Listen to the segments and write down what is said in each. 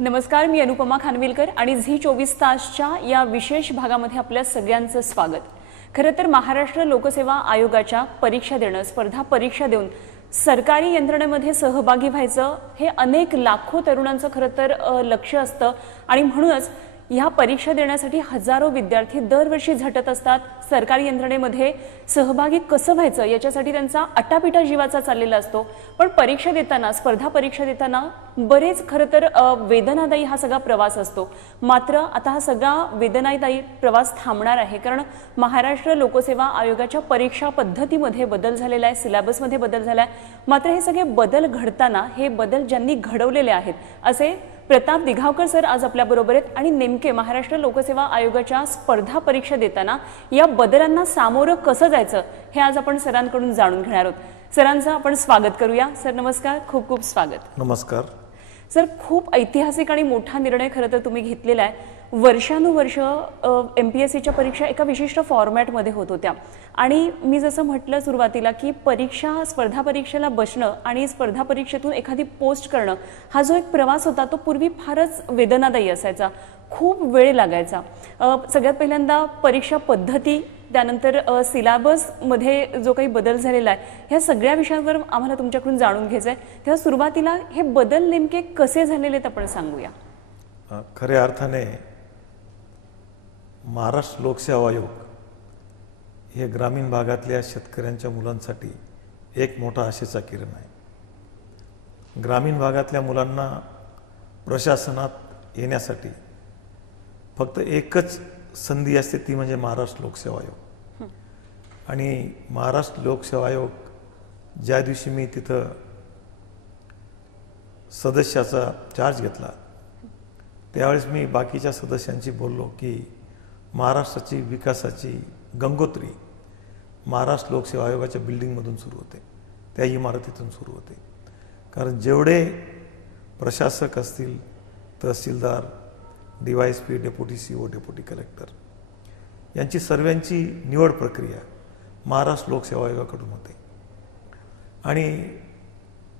नमस्कार, मी अनुपमा खानविलकर आणि झी 24 तासच्या या विशेष भागामध्ये आपल्या सगळ्यांचं स्वागत। खरं तर महाराष्ट्र लोकसेवा आयोगाच्या परीक्षा देणं, स्पर्धा परीक्षा देऊन सरकारी यंत्रणेमध्ये सहभागी व्हायचं हे अनेक लाखो तरुणांचं खरं तर लक्ष्य असतं आणि म्हणूनच ह्या परीक्षा देण्यासाठी हजारो विद्यार्थी दरवर्षी झटत असतात। सरकारी यंत्रणेमध्ये सहभागी कसं व्हायचं याच्यासाठी त्यांचा अटापिटा जीवाचा चाललेला असतो। पण परीक्षा देताना, स्पर्धा परीक्षा देताना बरेच खरं तर वेदनादायी हा सगळा प्रवास असतो। मात्र आता हा सगळा वेदनादायी प्रवास थांबणार आहे, कारण महाराष्ट्र लोकसेवा आयोगाच्या परीक्षा पद्धतीमध्ये बदल झालेला आहे, सिलेबसमध्ये बदल झाला आहे। मात्र हे सगळे बदल घडताना, हे बदल ज्यांनी घडवलेले आहेत असे प्रताप दिघावकर सर आज आपल्या बरोबर आहेत आणि नेमके महाराष्ट्र लोकसेवा आयोगाच्या स्पर्धा परीक्षा देताना या बदलांना सामोरं कसं जायचं हे आज आपण सरांकडून जाणून घेणार आहोत। सरांचं आपण स्वागत करूया। सर नमस्कार, खूप खूप स्वागत। नमस्कार सर, खूप ऐतिहासिक आणि मोठा निर्णय खरं तर तुम्ही घेतलेला आहे। वर्षानुवर्ष MPSCच्या परीक्षा एका विशिष्ट फॉर्मॅटमध्ये होत होत्या आणि मी जसं म्हटलं सुरुवातीला की स्पर्धा परीक्षेला बसणं आणि स्पर्धा परीक्षेतून एखादी पोस्ट करणं हा जो एक प्रवास होता तो पूर्वी फारच वेदनादायी असायचा, खूप वेळ लागायचा। सगळ्यात पहिल्यांदा परीक्षा पद्धती, त्यानंतर सिलेबसमध्ये जो काही बदल झालेला आहे, ह्या सगळ्या विषयांवर आम्हाला तुमच्याकडून जाणून घ्यायचं आहे। तेव्हा सुरुवातीला हे बदल नेमके कसे झालेले आहेत आपण सांगूया। खऱ्या अर्थाने महाराष्ट्र लोकसेवा आयोग हे ग्रामीण भागातल्या शेतकऱ्यांच्या मुलांसाठी एक मोठा आशेचा किरण आहे। ग्रामीण भागातल्या मुलांना प्रशासनात येण्यासाठी फक्त एकच संधी असते, ती म्हणजे महाराष्ट्र लोकसेवा आयोग। आणि महाराष्ट्र लोकसेवा आयोग ज्या दिवशी मी तिथं सदस्याचा चार्ज घेतला त्यावेळेस मी बाकीच्या सदस्यांशी बोललो की महाराष्ट्राची विकासाची गंगोत्री महाराष्ट्र लोकसेवा आयोगाच्या बिल्डिंगमधून सुरू होते, त्या इमारतीतून सुरू होते। कारण जेवढे प्रशासक असतील, तहसीलदार, DYSP, deputy CO, deputy collector यांची सर्वांची निवड प्रक्रिया महाराष्ट्र लोकसेवा आयोगाकडून होते। आणि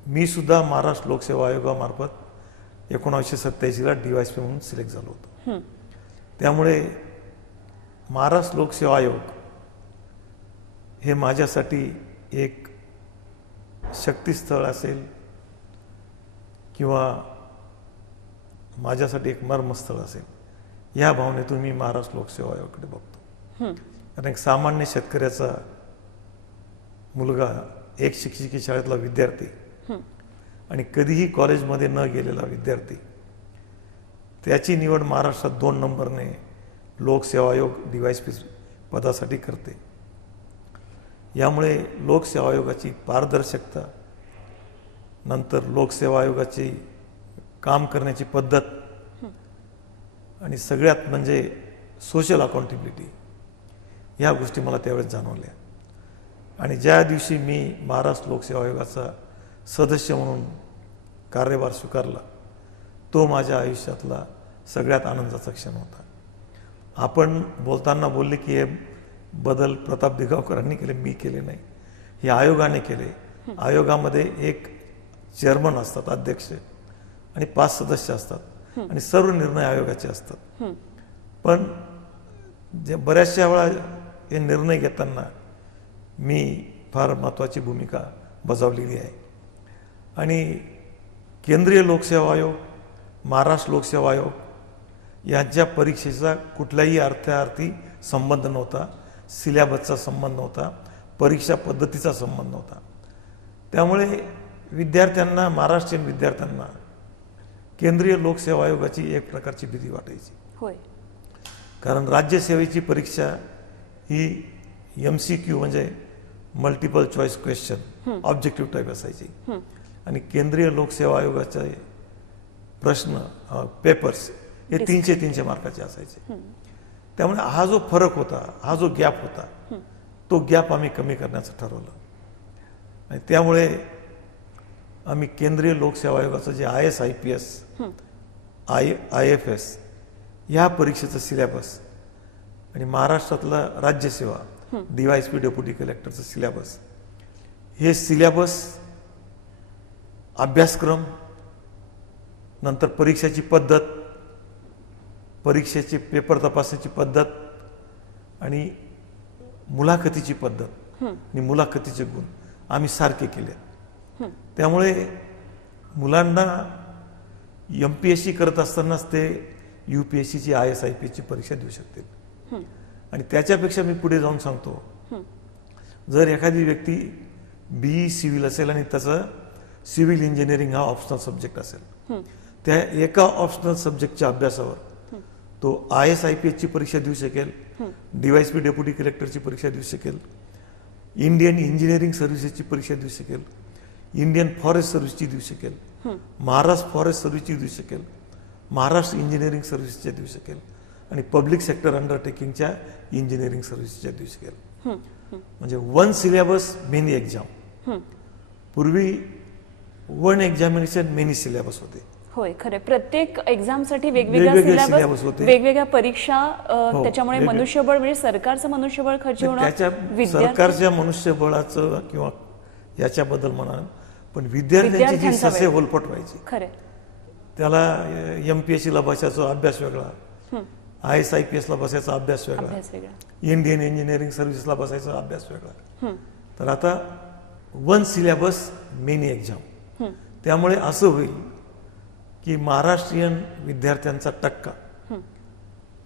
मी सुद्धा महाराष्ट्र लोकसेवा आयोगामार्फत 1987ला DYSP म्हणून सिलेक्ट झालो होतो। त्यामुळे महाराष्ट्र लोकसेवा आयोग हे माझ्यासाठी एक शक्तिस्थळ असेल किंवा माझ्यासाठी एक मर्मस्थळ असेल, या भावनेतून मी महाराष्ट्र लोकसेवा आयोगाकडे बघतो। कारण एक सामान्य शेतकऱ्याचा मुलगा, एक शिक्षकी शाळेतला विद्यार्थी आणि कधीही कॉलेजमध्ये न गेलेला विद्यार्थी, त्याची निवड महाराष्ट्रात 2 नंबरने लोकसेवा आयोग DYSP पदासाठी करते। यामुळे लोकसेवा आयोगाची पारदर्शकता, नंतर लोकसेवा आयोगाची काम करण्याची पद्धत आणि सगळ्यात म्हणजे सोशल अकाउंटेबिलिटी, ह्या गोष्टी मला त्यावेळेस जाणवल्या। आणि ज्या दिवशी मी महाराष्ट्र लोकसेवा आयोगाचा सदस्य म्हणून कार्यभार स्वीकारला, तो माझ्या आयुष्यातला सगळ्यात आनंदाचा क्षण होता। आपण बोलताना बोलले की हे बदल प्रताप दिघावकरांनी केले, मी केले नाही, हे आयोगाने केले। आयोगामध्ये एक चेअरमन असतात, अध्यक्ष, आणि 5 सदस्य असतात आणि सर्व निर्णय आयोगाचे असतात। पण जे बऱ्याचशा वेळा हे निर्णय घेताना मी फार महत्त्वाची भूमिका बजावलेली आहे। आणि केंद्रीय लोकसेवा आयोग, महाराष्ट्र लोकसेवा आयोग यांच्या परीक्षेचा कुठल्याही अर्थार्थी संबंध नव्हता, सिलेबसचा संबंध नव्हता, परीक्षा पद्धतीचा संबंध नव्हता। त्यामुळे विद्यार्थ्यांना, महाराष्ट्रीयन विद्यार्थ्यांना केंद्रीय लोकसेवा आयोगाची एक प्रकारची भीती वाटायची। होय, कारण राज्यसेवेची परीक्षा ही MCQ म्हणजे multiple choice question, objective type असायची। आणि केंद्रीय लोकसेवा आयोगाचे प्रश्न, पेपर्स हे 300 मार्काचे असायचे। त्यामुळे हा जो फरक होता, हा जो गॅप होता, तो गॅप आम्ही कमी करण्याचं ठरवलं। आणि त्यामुळे आम्ही केंद्रीय लोकसेवा आयोगाचं जे IS, IPS, IFS ह्या परीक्षेचं सिलेबस आणि महाराष्ट्रातला राज्यसेवा DYSP, डेप्युटी कलेक्टरचं सिलेबस, हे सिलेबस, अभ्यासक्रम नंतर परीक्षेची पद्धत, परीक्षेचे पेपर तपासण्याची पद्धत आणि मुलाखतीची पद्धत आणि मुलाखतीचे गुण आम्ही सारखे केले. त्यामुळे मुलांना MPSC करत असतानाच ते UPSCची IAS-IPSची परीक्षा देऊ शकतील. आणि त्याच्यापेक्षा मी पुढे जाऊन सांगतो, जर एखादी व्यक्ती BE सिव्हिल असेल आणि त्याचं सिव्हिल इंजिनिअरिंग हा ऑप्शनल सब्जेक्ट असेल, त्या एका ऑप्शनल सब्जेक्टच्या अभ्यासावर तो IAS-IPSची परीक्षा देऊ शकेल, DYSP डेप्युटी कलेक्टरची परीक्षा देऊ शकेल, इंडियन इंजिनिअरिंग सर्व्हिसेसची परीक्षा देऊ शकेल, इंडियन फॉरेस्ट सर्व्हिसची देऊ शकेल, महाराष्ट्र फॉरेस्ट सर्व्हिसची देऊ शकेल, महाराष्ट्र इंजिनिअरिंग सर्व्हिसच्या देऊ शकेल आणि पब्लिक सेक्टर अंडरटेकिंगच्या इंजिनिअरिंग सर्व्हिसच्या देऊ शकेल. म्हणजे वन सिलेबस मेनी एक्झाम. पूर्वी वन एक्झामिनेशन मेनी सिलेबस होते. होय, खरं. प्रत्येक एक्झामसाठी वेगवेगळ्या syllabus सिलेबस, होते. वेगवेगळ्या परीक्षा. त्याच्यामुळे मनुष्यबळ म्हणजे सरकारचं मनुष्यबळ खर्च होणं, त्याच्या सरकारच्या मनुष्यबळाचं किंवा याच्याबद्दल म्हणा, पण विद्यार्थ्यांची जी ससे होलपट व्हायची. खरं. त्याला MPSCला बसायचा अभ्यास वेगळा, IAS-IPSला बसायचा अभ्यास वेगळा, इंडियन इंजिनिअरिंग सर्व्हिसला बसायचा अभ्यास वेगळा. तर आता वन सिलेबस मेनी एक्झाम. त्यामुळे असं होईल की महाराष्ट्रीयन विद्यार्थ्यांचा टक्का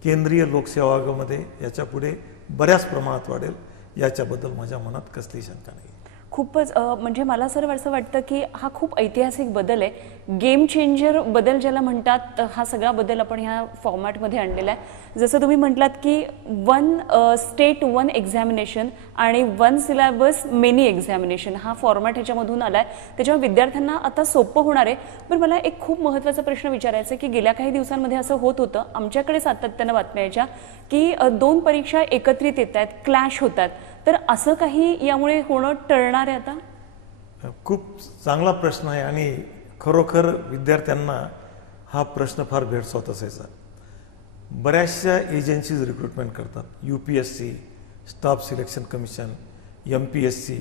केंद्रीय लोकसेवा आयोगामध्ये याच्या पुढे बऱ्याच प्रमाणात वाढेल, याच्याबद्दल माझ्या मनात कसली शंका नाही. खूपच म्हणजे मला सर असं वाटतं की हा खूप ऐतिहासिक बदल आहे, गेम चेंजर बदल ज्याला म्हणतात. हा सगळा बदल आपण ह्या फॉर्मॅटमध्ये आणलेला आहे. जसं तुम्ही म्हटलात की वन स्टेट वन एक्झामिनेशन आणि वन सिलेबस मेनी एक्झामिनेशन हा फॉर्मॅट ह्याच्यामधून आला आहे. त्याच्यामुळे विद्यार्थ्यांना आता सोपं होणार आहे. पण मला एक खूप महत्त्वाचा प्रश्न विचारायचा आहे की गेल्या काही दिवसांमध्ये असं होत होतं, आमच्याकडे सातत्यानं बातम्या यायच्या की दोन परीक्षा एकत्रित येत आहेत, क्लॅश होतात. तर असं काही यामुळे होणं टळणार आहे आता? खूप चांगला प्रश्न आहे आणि खरोखर विद्यार्थ्यांना हा प्रश्न फार भेडसावत असायचा. बऱ्याचशा एजन्सीज रिक्रुटमेंट करतात. UPSC, staff selection commission, MPSC,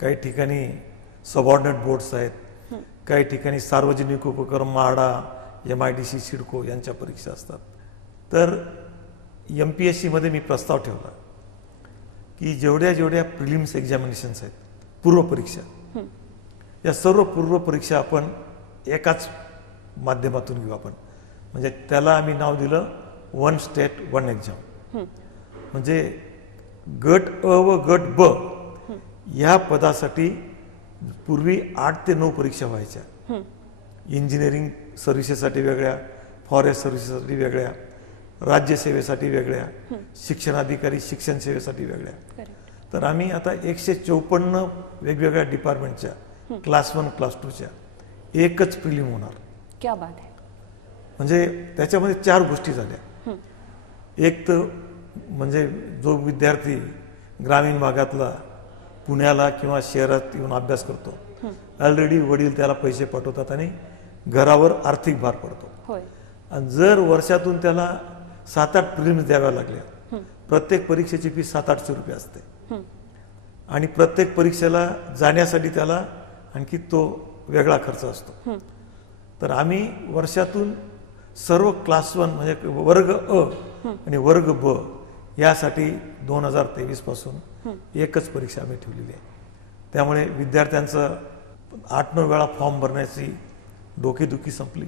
काही ठिकाणी सबऑर्डिनेट बोर्ड्स आहेत, काही ठिकाणी सार्वजनिक उपक्रम म्हाडा, MIDC, सिडको यांच्या परीक्षा असतात. तर MPSCमध्ये मी प्रस्ताव ठेवला की जेवढ्या प्रिलिम्स एक्झामिनेशन्स आहेत, पूर्वपरीक्षा, या सर्व पूर्वपरीक्षा आपण एकाच माध्यमातून घेऊ आपण. म्हणजे त्याला आम्ही नाव दिलं वन स्टेट वन एक्झाम. म्हणजे गट अ व गट ब या पदासाठी पूर्वी 8 ते 9 परीक्षा व्हायच्या. इंजिनिअरिंग सर्व्हिसेससाठी वेगळ्या, फॉरेस्ट सर्व्हिसेससाठी वेगळ्या, राज्यसेवेसाठी वेगळ्या, शिक्षणाधिकारी शिक्षण सेवेसाठी वेगळ्या. तर आम्ही आता 154 वेगवेगळ्या डिपार्टमेंटच्या क्लास 1 क्लास 2च्या एकच प्रिलिम होणार. क्या बात आहे. म्हणजे त्याच्यामध्ये 4 गोष्टी झाल्या. एक तर म्हणजे जो विद्यार्थी ग्रामीण भागातला पुण्याला किंवा शहरात येऊन अभ्यास करतो, ऑलरेडी वडील त्याला पैसे पाठवतात आणि घरावर आर्थिक भार पडतो. आणि जर वर्षातून त्याला 7-8 प्रिलिम्स द्याव्या लागल्या, प्रत्येक परीक्षेची फी 700-800 रुपये असते आणि प्रत्येक परीक्षेला जाण्यासाठी त्याला आणखी तो वेगळा खर्च असतो. तर आम्ही वर्षातून सर्व क्लास 1 म्हणजे वर्ग अ आणि वर्ग ब यासाठी 2023 पासून एकच परीक्षा आम्ही ठेवलेली आहे. त्यामुळे विद्यार्थ्यांचं 8-9 वेळा फॉर्म भरण्याची डोकेदुखी संपली,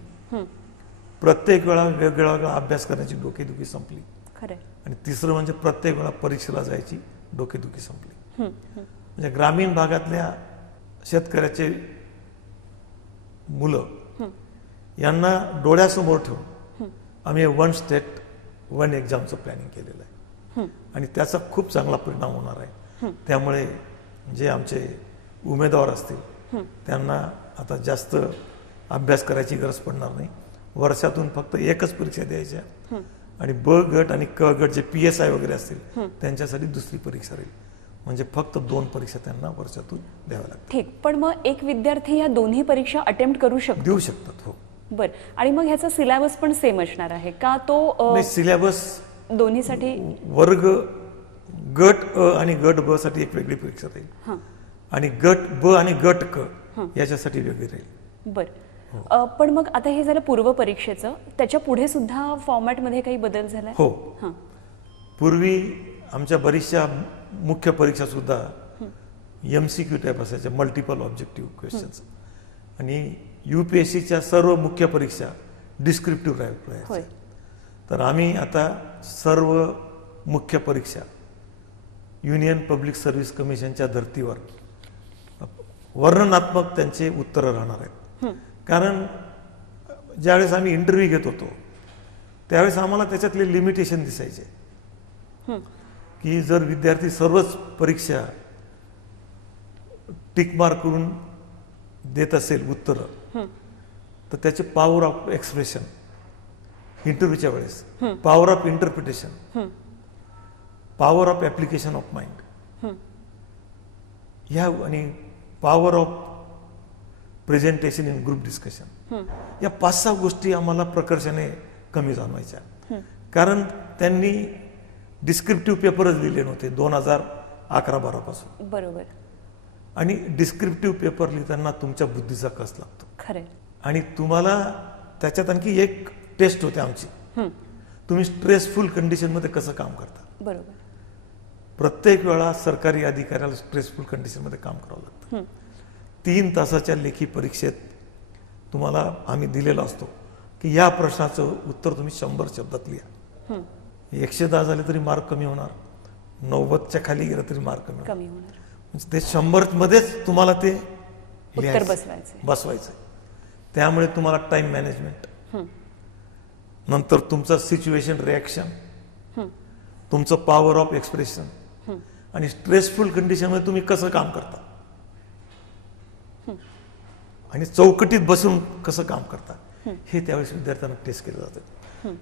प्रत्येक वेळा वेगवेगळा अभ्यास करण्याची डोकेदुखी संपली, आणि तिसरं म्हणजे प्रत्येक वेळा परीक्षेला जायची डोकेदुखी संपली. म्हणजे ग्रामीण भागातल्या शेतकऱ्याचे मुलं यांना डोळ्यासमोर ठेवून आम्ही वन स्टेट वन एक्झामचं प्लॅनिंग केलेलं आहे आणि त्याचा खूप चांगला परिणाम होणार आहे. त्यामुळे जे आमचे उमेदवार असतील त्यांना आता जास्त अभ्यास करायची गरज पडणार नाही. वर्षातून फक्त एकच परीक्षा द्यायच्या आणि ब गट आणि क गट जे PSI वगैरे असतील त्यांच्यासाठी दुसरी परीक्षा राहील. म्हणजे फक्त 2 परीक्षा त्यांना वर्षातून द्याव्या लागतात. ठीक. पण मग एक विद्यार्थी या दोन्ही परीक्षा अटेम्प्ट करू शकतो? देऊ शकतात. हो. बर. आणि मग ह्याचा सिलेबस पण सेम असणार आहे का? तो सिलेबस दोन्हीसाठी वर्ग गट अ आणि गट ब साठी एक वेगळी परीक्षा राहील आणि गट ब आणि गट क याच्यासाठी वेगळी राहील. बर. पण मग आता हे झालं पूर्व परीक्षेचं, त्याच्या पुढे सुद्धा फॉर्मॅटमध्ये काही बदल झालाय? हो, हां. पूर्वी आमच्या बरीचशा मुख्य परीक्षा सुद्धा MCQ टाईप असायच्या, मल्टिपल ऑब्जेक्टिव्ह क्वेश्चन्स. आणि UPSCच्या सर्व मुख्य परीक्षा डिस्क्रिप्टिव्ह टाईप होय. राहायच्या. तर आम्ही आता सर्व मुख्य परीक्षा युनियन पब्लिक सर्व्हिस कमिशनच्या धर्तीवर वर्णनात्मक त्यांचे उत्तरं राहणार आहेत. कारण ज्यावेळेस आम्ही इंटरव्ह्यू घेत होतो त्यावेळेस आम्हाला त्याच्यातले लिमिटेशन दिसायचे की जर विद्यार्थी सर्वच परीक्षा टिक मार्क करून देत असेल उत्तरं, तर त्याचे पॉवर ऑफ एक्सप्रेशन इंटरव्ह्यूच्या वेळेस, power of interpretation, power of application of mind, ह्या आणि power of presentation in group discussion, या 5-6 गोष्टी आम्हाला प्रकर्षाने कमी जाणवायच्या. कारण त्यांनी डिस्क्रिप्टिव्ह पेपरच लिहिले नव्हते 2011-12 पासून. बरोबर. आणि डिस्क्रिप्टिव्ह पेपर लिहिताना तुमच्या बुद्धीचा कस लागतो. खरे. आणि तुम्हाला त्याच्यात आणखी एक टेस्ट होते आमची, तुम्ही स्ट्रेसफुल कंडिशनमध्ये कसं काम करता. बरोबर. प्रत्येक वेळा सरकारी अधिकाऱ्याला स्ट्रेसफुल कंडिशनमध्ये काम करावं लागतं. 3 तासाच्या लेखी परीक्षेत तुम्हाला आम्ही दिलेला असतो की या प्रश्नाचं उत्तर तुम्ही 100 शब्दात लिहा. 110 झाले तरी मार्क कमी होणार, 90च्या खाली गेलं तरी मार्क कमी होणार. म्हणजे ते 100 मध्येच तुम्हाला ते उत्तर बसवायचं. त्यामुळे तुम्हाला टाइम मॅनेजमेंट, नंतर तुमचं सिच्युएशन रिॲक्शन, तुमचं पॉवर ऑफ एक्सप्रेशन आणि स्ट्रेसफुल कंडिशनमध्ये तुम्ही कसं काम करता आणि चौकटीत बसून कसं काम करता, हे त्यावेळेस विद्यार्थ्यांना टेस्ट केलं जातं.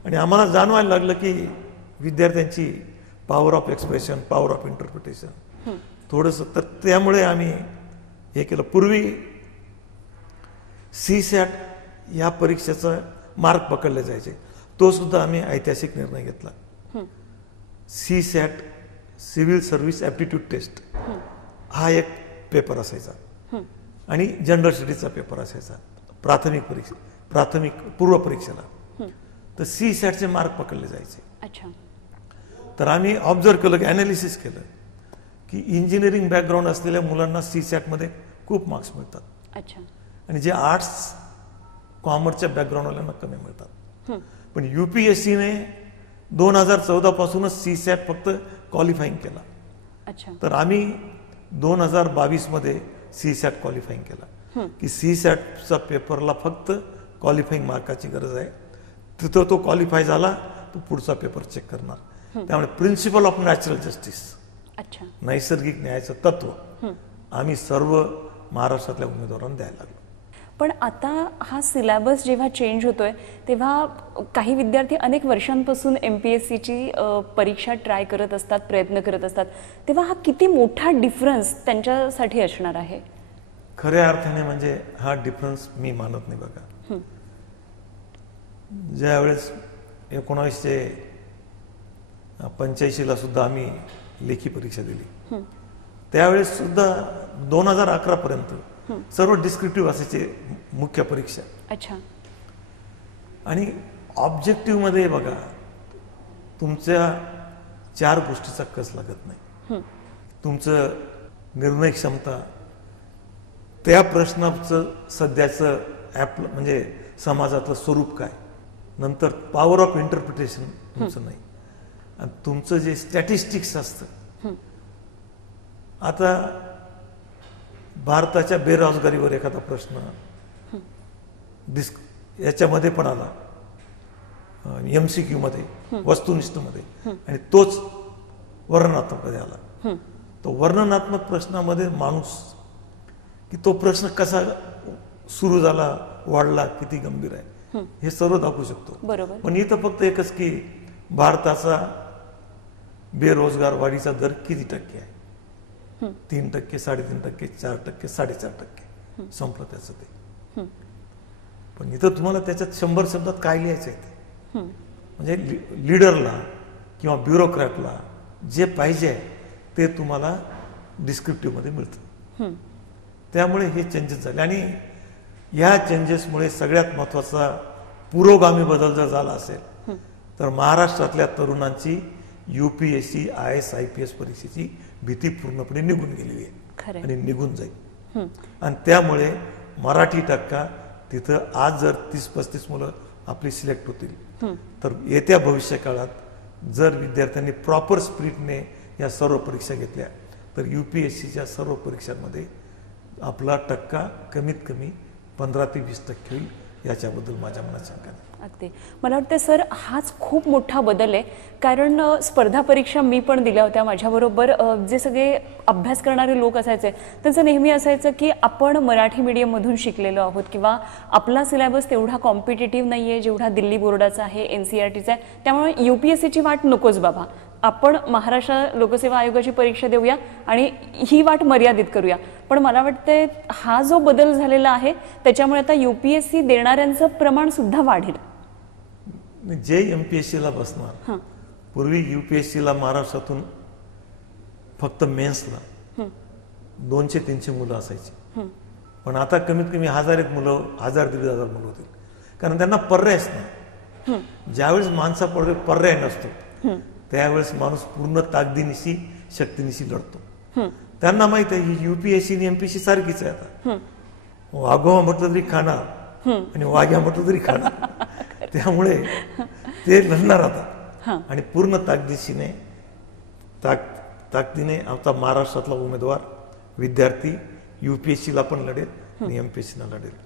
आणि आम्हाला जाणवायला लागलं की विद्यार्थ्यांची power of expression, power of interpretation थोडंसं, तर त्यामुळे आम्ही हे केलं. पूर्वी CSAT या परीक्षेचं मार्क पकडले जायचे, तो सुद्धा आम्ही ऐतिहासिक निर्णय घेतला. CSAT civil service aptitude test हा एक पेपर असायचा आणि जनरल स्टडीजचा पेपर असायचा प्राथमिक पूर्व परीक्षेला. तर CSATचे मार्क पकडले जायचे. अच्छा. तर आम्ही ऑब्झर्व केलं की ॲनालिसिस केलं की इंजिनिअरिंग बॅकग्राऊंड असलेल्या मुलांना CSATमध्ये खूप मार्क्स मिळतात. अच्छा. आणि जे आर्ट्स कॉमर्सच्या बॅकग्राऊंडवाल्यांना कमी मिळतात. पण UPSCने 2014 पासूनच CSAT फक्त क्वालिफाईंग केला. अच्छा. तर आम्ही 2022 मध्ये CSAT क्वालिफाईंग केला की CSATचा पेपरला फक्त क्वालिफाईंग मार्काची गरज आहे. तिथं तो क्वालिफाय झाला तो पुढचा पेपर चेक करणार. त्यामुळे प्रिन्सिपल ऑफ नॅचरल जस्टिस, अच्छा, नैसर्गिक न्यायाचं तत्व आम्ही सर्व महाराष्ट्रातल्या उमेदवारांना द्यायला लागलो. पण आता हा सिलेबस जेव्हा चेंज होतोय तेव्हा काही विद्यार्थी अनेक वर्षांपासून MPSCची परीक्षा ट्राय करत असतात, प्रयत्न करत असतात, तेव्हा हा किती मोठा डिफरन्स त्यांच्यासाठी असणार आहे? खऱ्या अर्थाने म्हणजे हा डिफरन्स मी मानत नाही. बघा, ज्यावेळेस 1985 ला सुद्धा आम्ही लेखी परीक्षा दिली, त्यावेळेस सुद्धा 2011 पर्यंत सर्व डिस्क्रिप्टिव्ह असायचे मुख्य परीक्षा. अच्छा. आणि ऑब्जेक्टिव्ह मध्ये बघा तुमच्या 4 गोष्टीचा कस लागत नाही. तुमचं निर्णय क्षमता, त्या प्रश्नाचं सध्याचं म्हणजे समाजातलं स्वरूप काय, नंतर पॉवर ऑफ इंटरप्रिटेशन तुमचं नाही, आणि तुमचं जे स्टॅटिस्टिक्स असतं. आता भारताच्या बेरोजगारीवर एखादा प्रश्न याच्यामध्ये पण आला, MCQ मध्ये, वस्तुनिष्ठमध्ये, आणि तोच वर्णनात्मकमध्ये आला. तो वर्णनात्मक प्रश्नामध्ये माणूस की तो प्रश्न कसा सुरू झाला, वाढला, किती गंभीर आहे, हे सर्व दाखवू शकतो. बरोबर. पण इथं फक्त एकच की भारताचा बेरोजगार वाढीचा दर किती टक्के आहे, 3%, 3.5%, 4%, 4.5%, संपलं त्याचं ते. पण इथं तुम्हाला त्याच्यात 100 शब्दात काय लिहायचं आहे ते, म्हणजे लीडरला किंवा ब्युरोक्रॅटला जे पाहिजे ते तुम्हाला डिस्क्रिप्टिव्ह मध्ये मिळतं. त्यामुळे हे चेंजेस झाले. आणि या चेंजेसमुळे सगळ्यात महत्त्वाचा पुरोगामी बदल जर झाला असेल तर महाराष्ट्रातल्या तरुणांची UPSC IAS IPS परीक्षेची भीती पूर्णपणे निघून गेलेली आहे आणि निघून जाईल. आणि त्यामुळे मराठी टक्का तिथं आज जर 30-35 मुलं आपली सिलेक्ट होतील तर येत्या भविष्य काळात जर विद्यार्थ्यांनी प्रॉपर स्पिरिटने या सर्व परीक्षा घेतल्या तर UPSCच्या सर्व परीक्षांमध्ये आपला टक्का कमीत कमी 15 ते 20% होईल. याच्याबद्दल माझ्या मनात शंका नाही. अगदी मला वाटतं सर हाच खूप मोठा बदल आहे. कारण स्पर्धा परीक्षा मी पण दिल्या होत्या. माझ्याबरोबर जे सगळे अभ्यास करणारे लोक असायचे त्यांचं नेहमी असायचं की आपण मराठी मीडियममधून शिकलेलो आहोत किंवा आपला सिलेबस तेवढा कॉम्पिटिटिव्ह नाही आहे जेवढा दिल्ली बोर्डाचा आहे, NCERTचा आहे, त्यामुळे UPSCची वाट नकोच बाबा, आपण महाराष्ट्र लोकसेवा आयोगाची परीक्षा देऊया आणि ही वाट मर्यादित करूया. पण मला वाटतंय हा जो बदल झालेला आहे त्याच्यामुळे आता UPSC देणाऱ्यांचं प्रमाण सुद्धा वाढेल. जे MPSCला बसणार, पूर्वी UPSCला महाराष्ट्रातून फक्त मेन्सला 200-300 मुलं असायची, पण आता कमीत कमी 1000 मुलं, 1000-1500 मुलं होतील. कारण त्यांना पर्यायच नाही. ज्यावेळेस माणसापुढे पर्याय नसतो त्यावेळेस माणूस पूर्ण ताकदीनिशी शक्तीनिशी लढतो. त्यांना माहित आहे ही UPSC आणि MPSC सारखीच आहे. आता वाघोबा म्हटलं तरी खाणार आणि वाघ्या म्हटलं तरी खाणार. त्यामुळे ते लढणार आता आणि पूर्ण ताकदीने आता महाराष्ट्रातला उमेदवार विद्यार्थी UPSCला पण लढेल आणि MPSCला लढेल.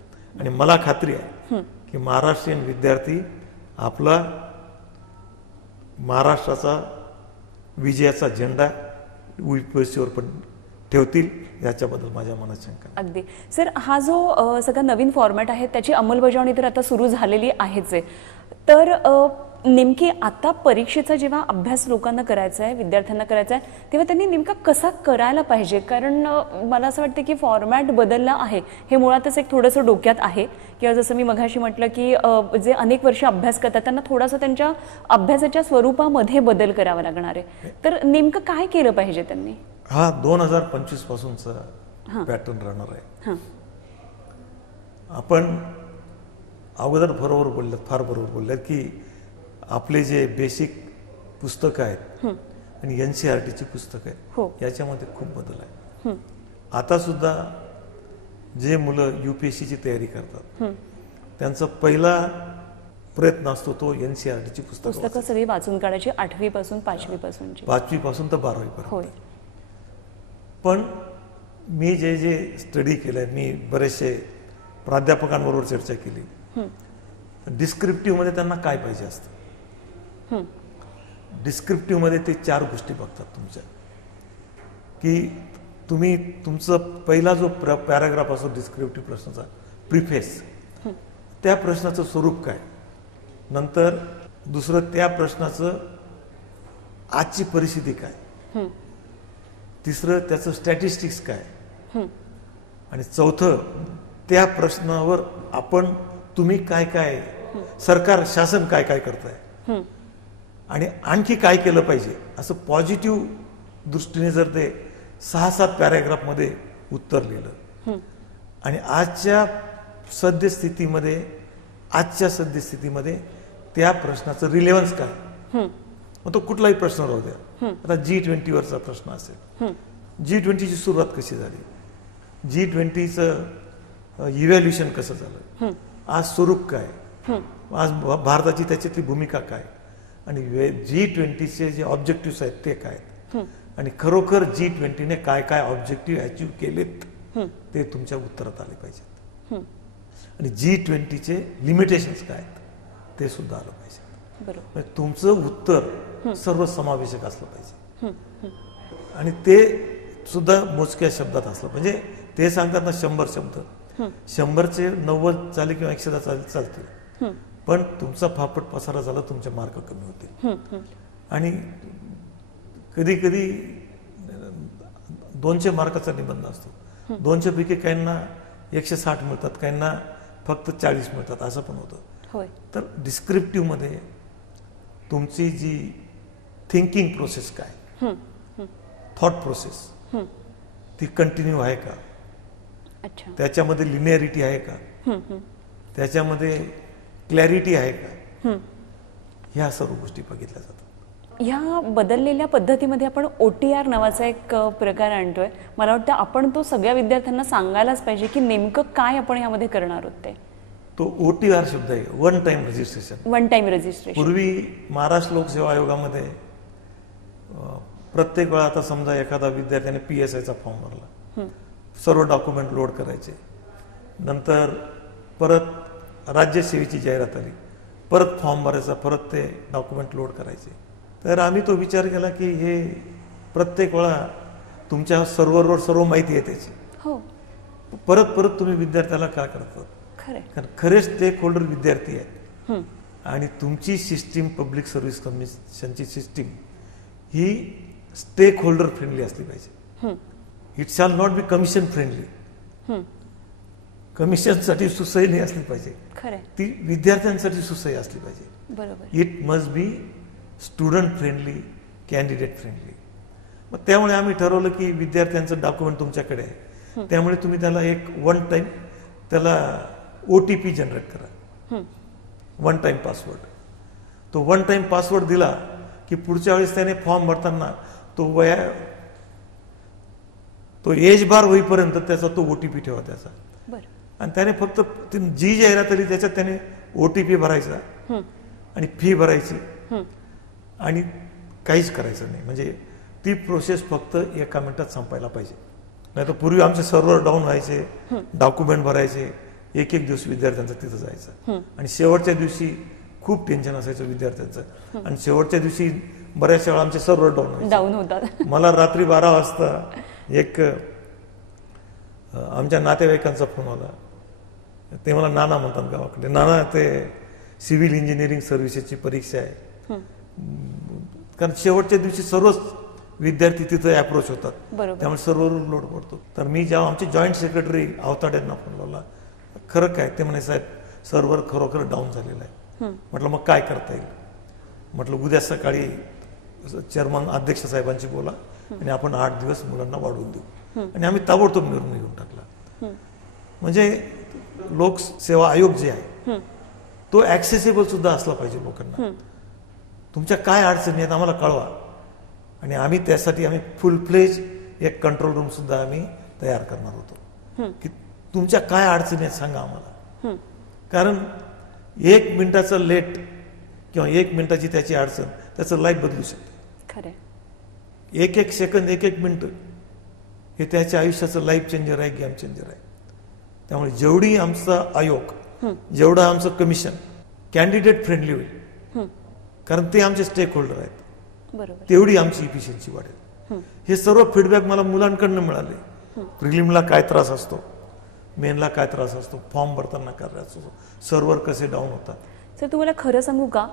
आणि मला खात्री आहे की महाराष्ट्रीयन विद्यार्थी आपला महाराष्ट्राचा विजयाचा झेंडा UPSCवर पण ठेवतील याच्याबद्दल माझ्या मनात शंका नाही. अगदी सर, हा जो सगळा नवीन फॉर्मॅट आहे त्याची अंमलबजावणी तर आता सुरू झालेली आहेच आहे. तर नेमकी आता परीक्षेचा जेव्हा अभ्यास लोकांना करायचा आहे, विद्यार्थ्यांना करायचा आहे, तेव्हा त्यांनी नेमका कसा करायला पाहिजे? कारण मला असं वाटतं की फॉर्मॅट बदलला आहे हे मुळातच एक थोडंसं डोक्यात आहे. किंवा जसं मी मघाशी म्हटलं की जे अनेक वर्ष अभ्यास करतात त्यांना थोडासा त्यांच्या अभ्यासाच्या स्वरूपामध्ये बदल करावा लागणार आहे. तर नेमकं काय केलं पाहिजे त्यांनी? हा 2025 पासूनचा पॅटर्न राहणार आहे. आपण अगोदर फार बरोबर बोलल्यात की आपले जे बेसिक पुस्तकं आहेत आणि NCERTची पुस्तकं आहेत याच्यामध्ये खूप बदल आहे. आता सुद्धा जे मुलं UPSCची तयारी करतात त्यांचा पहिला प्रयत्न असतो तो NCERTची पुस्तकं सगळी वाचून काढायची 8वी पासून 5वी पासूनची, 5वी पासून तर 12वी पर्यंत. पण मी जे स्टडी केलंय, मी बरेचसे प्राध्यापकांबरोबर चर्चा केली. डिस्क्रिप्टिव्ह मध्ये त्यांना काय पाहिजे असतं. डिस्क्रिप्टिव्ह मध्ये ते 4 गोष्टी बघतात तुमच्या, की तुम्ही तुमचं पहिला जो पॅराग्राफ असतो डिस्क्रिप्टिव्ह प्रश्नाचा, प्रिफेस, त्या प्रश्नाचं स्वरूप काय, नंतर दुसरं त्या प्रश्नाचं आजची परिस्थिती काय, तिसरं त्याचं स्टॅटिस्टिक्स काय, आणि चौथं त्या प्रश्नावर तुम्ही काय काय सरकार शासन काय काय करताय आणि आणखी काय केलं पाहिजे असं पॉझिटिव्ह दृष्टीने जर ते 6-7 पॅराग्राफ मध्ये उत्तर लिहिलं आणि आजच्या सद्यस्थितीमध्ये त्या प्रश्नाचं रिलेव्हन्स काय, मग तो कुठलाही प्रश्न राहू द्या. आता G20 वरचा प्रश्न असेल, G20ची सुरुवात कशी झाली, G20चं इव्हॅल्युएशन कसं झालं, आज स्वरूप काय, आज भारताची त्याच्यातली भूमिका काय, आणि G20चे जे ऑब्जेक्टिव्ह आहेत ते काय, आणि खरोखर G20ने काय काय ऑब्जेक्टिव्ह अचीव्ह केलेत ते तुमच्या उत्तरात आले पाहिजेत. आणि G20चे लिमिटेशन्स काय आहेत ते सुद्धा आलं पाहिजे. तुमचं उत्तर सर्वसमावेशक असलं पाहिजे आणि ते सुद्धा मोजक्या शब्दात असलं. म्हणजे ते सांगतात ना 100 शब्द, 100चे 90 चालेल किंवा 110 चालतील, पण तुमचा फापट पसारा झाला तुमचे मार्क कमी होतील. आणि कधी कधी 200 मार्काचा निबंध असतो, 200 पैकी काहींना 160 मिळतात, काहींना फक्त 40 मिळतात, असं पण होतं. तर डिस्क्रिप्टिव्ह मध्ये तुमची जी थिंकिंग प्रोसेस काय, थॉट प्रोसेस ती कंटिन्यू आहे का, त्याच्यामध्ये लिनिअरिटी आहे का, त्याच्यामध्ये क्लॅरिटी आहे का, ह्या सर्व गोष्टी बघितल्या जातात. ह्या बदललेल्या पद्धतीमध्ये आपण OTR नावाचा एक प्रकार आणतोय. मला वाटतं आपण तो सगळ्या विद्यार्थ्यांना सांगायलाच पाहिजे की नेमकं काय आपण यामध्ये करणार आहोत ते. तो OTR शब्द आहे, one time registration. One time registration. पूर्वी महाराष्ट्र लोकसेवा आयोगामध्ये प्रत्येक वेळा, आता समजा एखादा विद्यार्थ्याने PSIचा फॉर्म भरला, सर्व डॉक्युमेंट लोड करायचे, नंतर परत राज्यसेवेची जाहिरात आली, परत फॉर्म भरायचा, परत ते डॉक्युमेंट लोड करायचे. तर आम्ही तो विचार केला की हे प्रत्येक वेळा तुमच्या सर्व्हरवर सर्व माहिती आहे त्याची, हो, परत परत तुम्ही विद्यार्थ्याला का करतात? खरं. कारण खरे स्टेक होल्डर विद्यार्थी आहेत. आणि तुमची सिस्टीम, पब्लिक सर्व्हिस कमिशनची सिस्टीम ही स्टेक होल्डर फ्रेंडली असली पाहिजे. It shall not be commission friendly. कमिशनसाठी सुसह्य नाही असली पाहिजे, ती विद्यार्थ्यांसाठी सुसह्य असली पाहिजे. बरोबर. It must be student friendly, candidate friendly. मग त्यामुळे आम्ही ठरवलं की विद्यार्थ्यांचं डॉक्युमेंट तुमच्याकडे आहे, त्यामुळे तुम्ही त्याला एक वन टाइम त्याला OTP जनरेट करा, वन टाइम पासवर्ड. तो वन टाइम पासवर्ड दिला की पुढच्या वेळेस त्याने फॉर्म भरताना तो एज बार होईपर्यंत त्याचा तो OTP ठेवा त्याचा. आणि त्याने फक्त जी जाहिरात आली त्याच्यात त्याने OTP भरायचा आणि फी भरायची आणि काहीच करायचं नाही. म्हणजे ती प्रोसेस फक्त एका मिनिटात संपायला पाहिजे. नाही तर पूर्वी आमचे सर्व्हर डाऊन व्हायचे, डॉक्युमेंट भरायचे, एक दिवस विद्यार्थ्यांचं तिथं जायचं आणि शेवटच्या दिवशी खूप टेन्शन असायचं विद्यार्थ्यांचं. आणि शेवटच्या दिवशी बऱ्याचशा वेळा आमचे सर्व्हर डाऊन होतात. मला रात्री 12 वाजता एक आमच्या नातेवाईकांचा फोन आला. ते मला नाना म्हणतात गावाकडे. नाना, ते सिव्हिल इंजिनिअरिंग सर्व्हिसेसची परीक्षा आहे. कारण शेवटच्या दिवशी सर्वच विद्यार्थी तिथे अप्रोच होतात, त्यामुळे सर्व्हरवर लोड पडतो. तर मी जेव्हा आमचे जॉईंट सेक्रेटरी आवताड्यांना फोन लावला, खरं काय? ते म्हणे, साहेब सर्व्हर खरोखर डाऊन झालेला आहे. म्हटलं मग काय करता येईल? म्हटलं उद्या सकाळी चेअरमन अध्यक्ष साहेबांची बोला आणि आपण 8 दिवस मुलांना वाढवून देऊ. आणि आम्ही ताबडतोब निर्णय घेऊन टाकला. म्हणजे लोकसेवा आयोग जे आहे तो ऍक्सेसिबल सुद्धा असला पाहिजे लोकांना. तुमच्या काय अडचणी आहेत आम्हाला कळवा, आणि आम्ही त्यासाठी फुल फ्लेज एक कंट्रोल रूम सुद्धा आम्ही तयार करणार होतो की तुमच्या काय अडचणी आहेत सांगा आम्हाला. कारण 1 मिनिटाचं लेट किंवा 1 मिनिटाची त्याची अडचण त्याचं लाईफ बदलू शकते. एक सेकंद, एक मिनिट हे त्याच्या आयुष्याचं लाईफ चेंजर आहे, गेम चेंजर आहे. त्यामुळे जेवढी आमचा आयोग, जेवढं आमचं कमिशन कॅन्डिडेट फ्रेंडली होईल, कारण ते आमचे स्टेक होल्डर आहेत, तेवढी आमची इफिशियन्सी वाढेल. हे सर्व फीडबॅक मला मुलांकडनं मिळाले. प्रिलिमला काय त्रास असतो, मेनला काय त्रास असतो, फॉर्म भरताना काय त्रास असतो, सर्व्हर कसे डाऊन होतात. सर, तुम्हाला खरं सांगू का,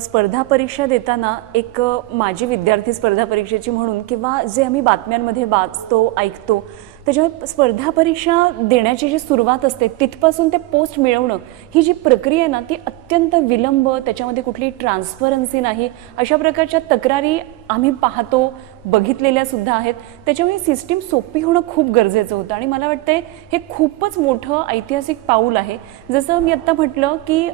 स्पर्धा परीक्षा देताना एक माझी विद्यार्थी स्पर्धा परीक्षेची म्हणून किंवा जे आम्ही बातम्यांमध्ये वाचतो, ऐकतो, त्याच्यावर स्पर्धा परीक्षा देण्याची जी सुरुवात असते तिथपासून ते पोस्ट मिळवणं ही जी प्रक्रिया आहे ना, ती अत्यंत विलंब, त्याच्यामध्ये कुठली ट्रान्सपरन्सी नाही, अशा प्रकारच्या तक्रारी आम्ही पाहतो, बघितलेल्या सुद्धा आहेत. त्याच्यामुळे सिस्टीम सोपी होणं खूप गरजेचं होतं आणि मला वाटतंय हे खूपच मोठं ऐतिहासिक पाऊल आहे. जसं मी आत्ता म्हटलं की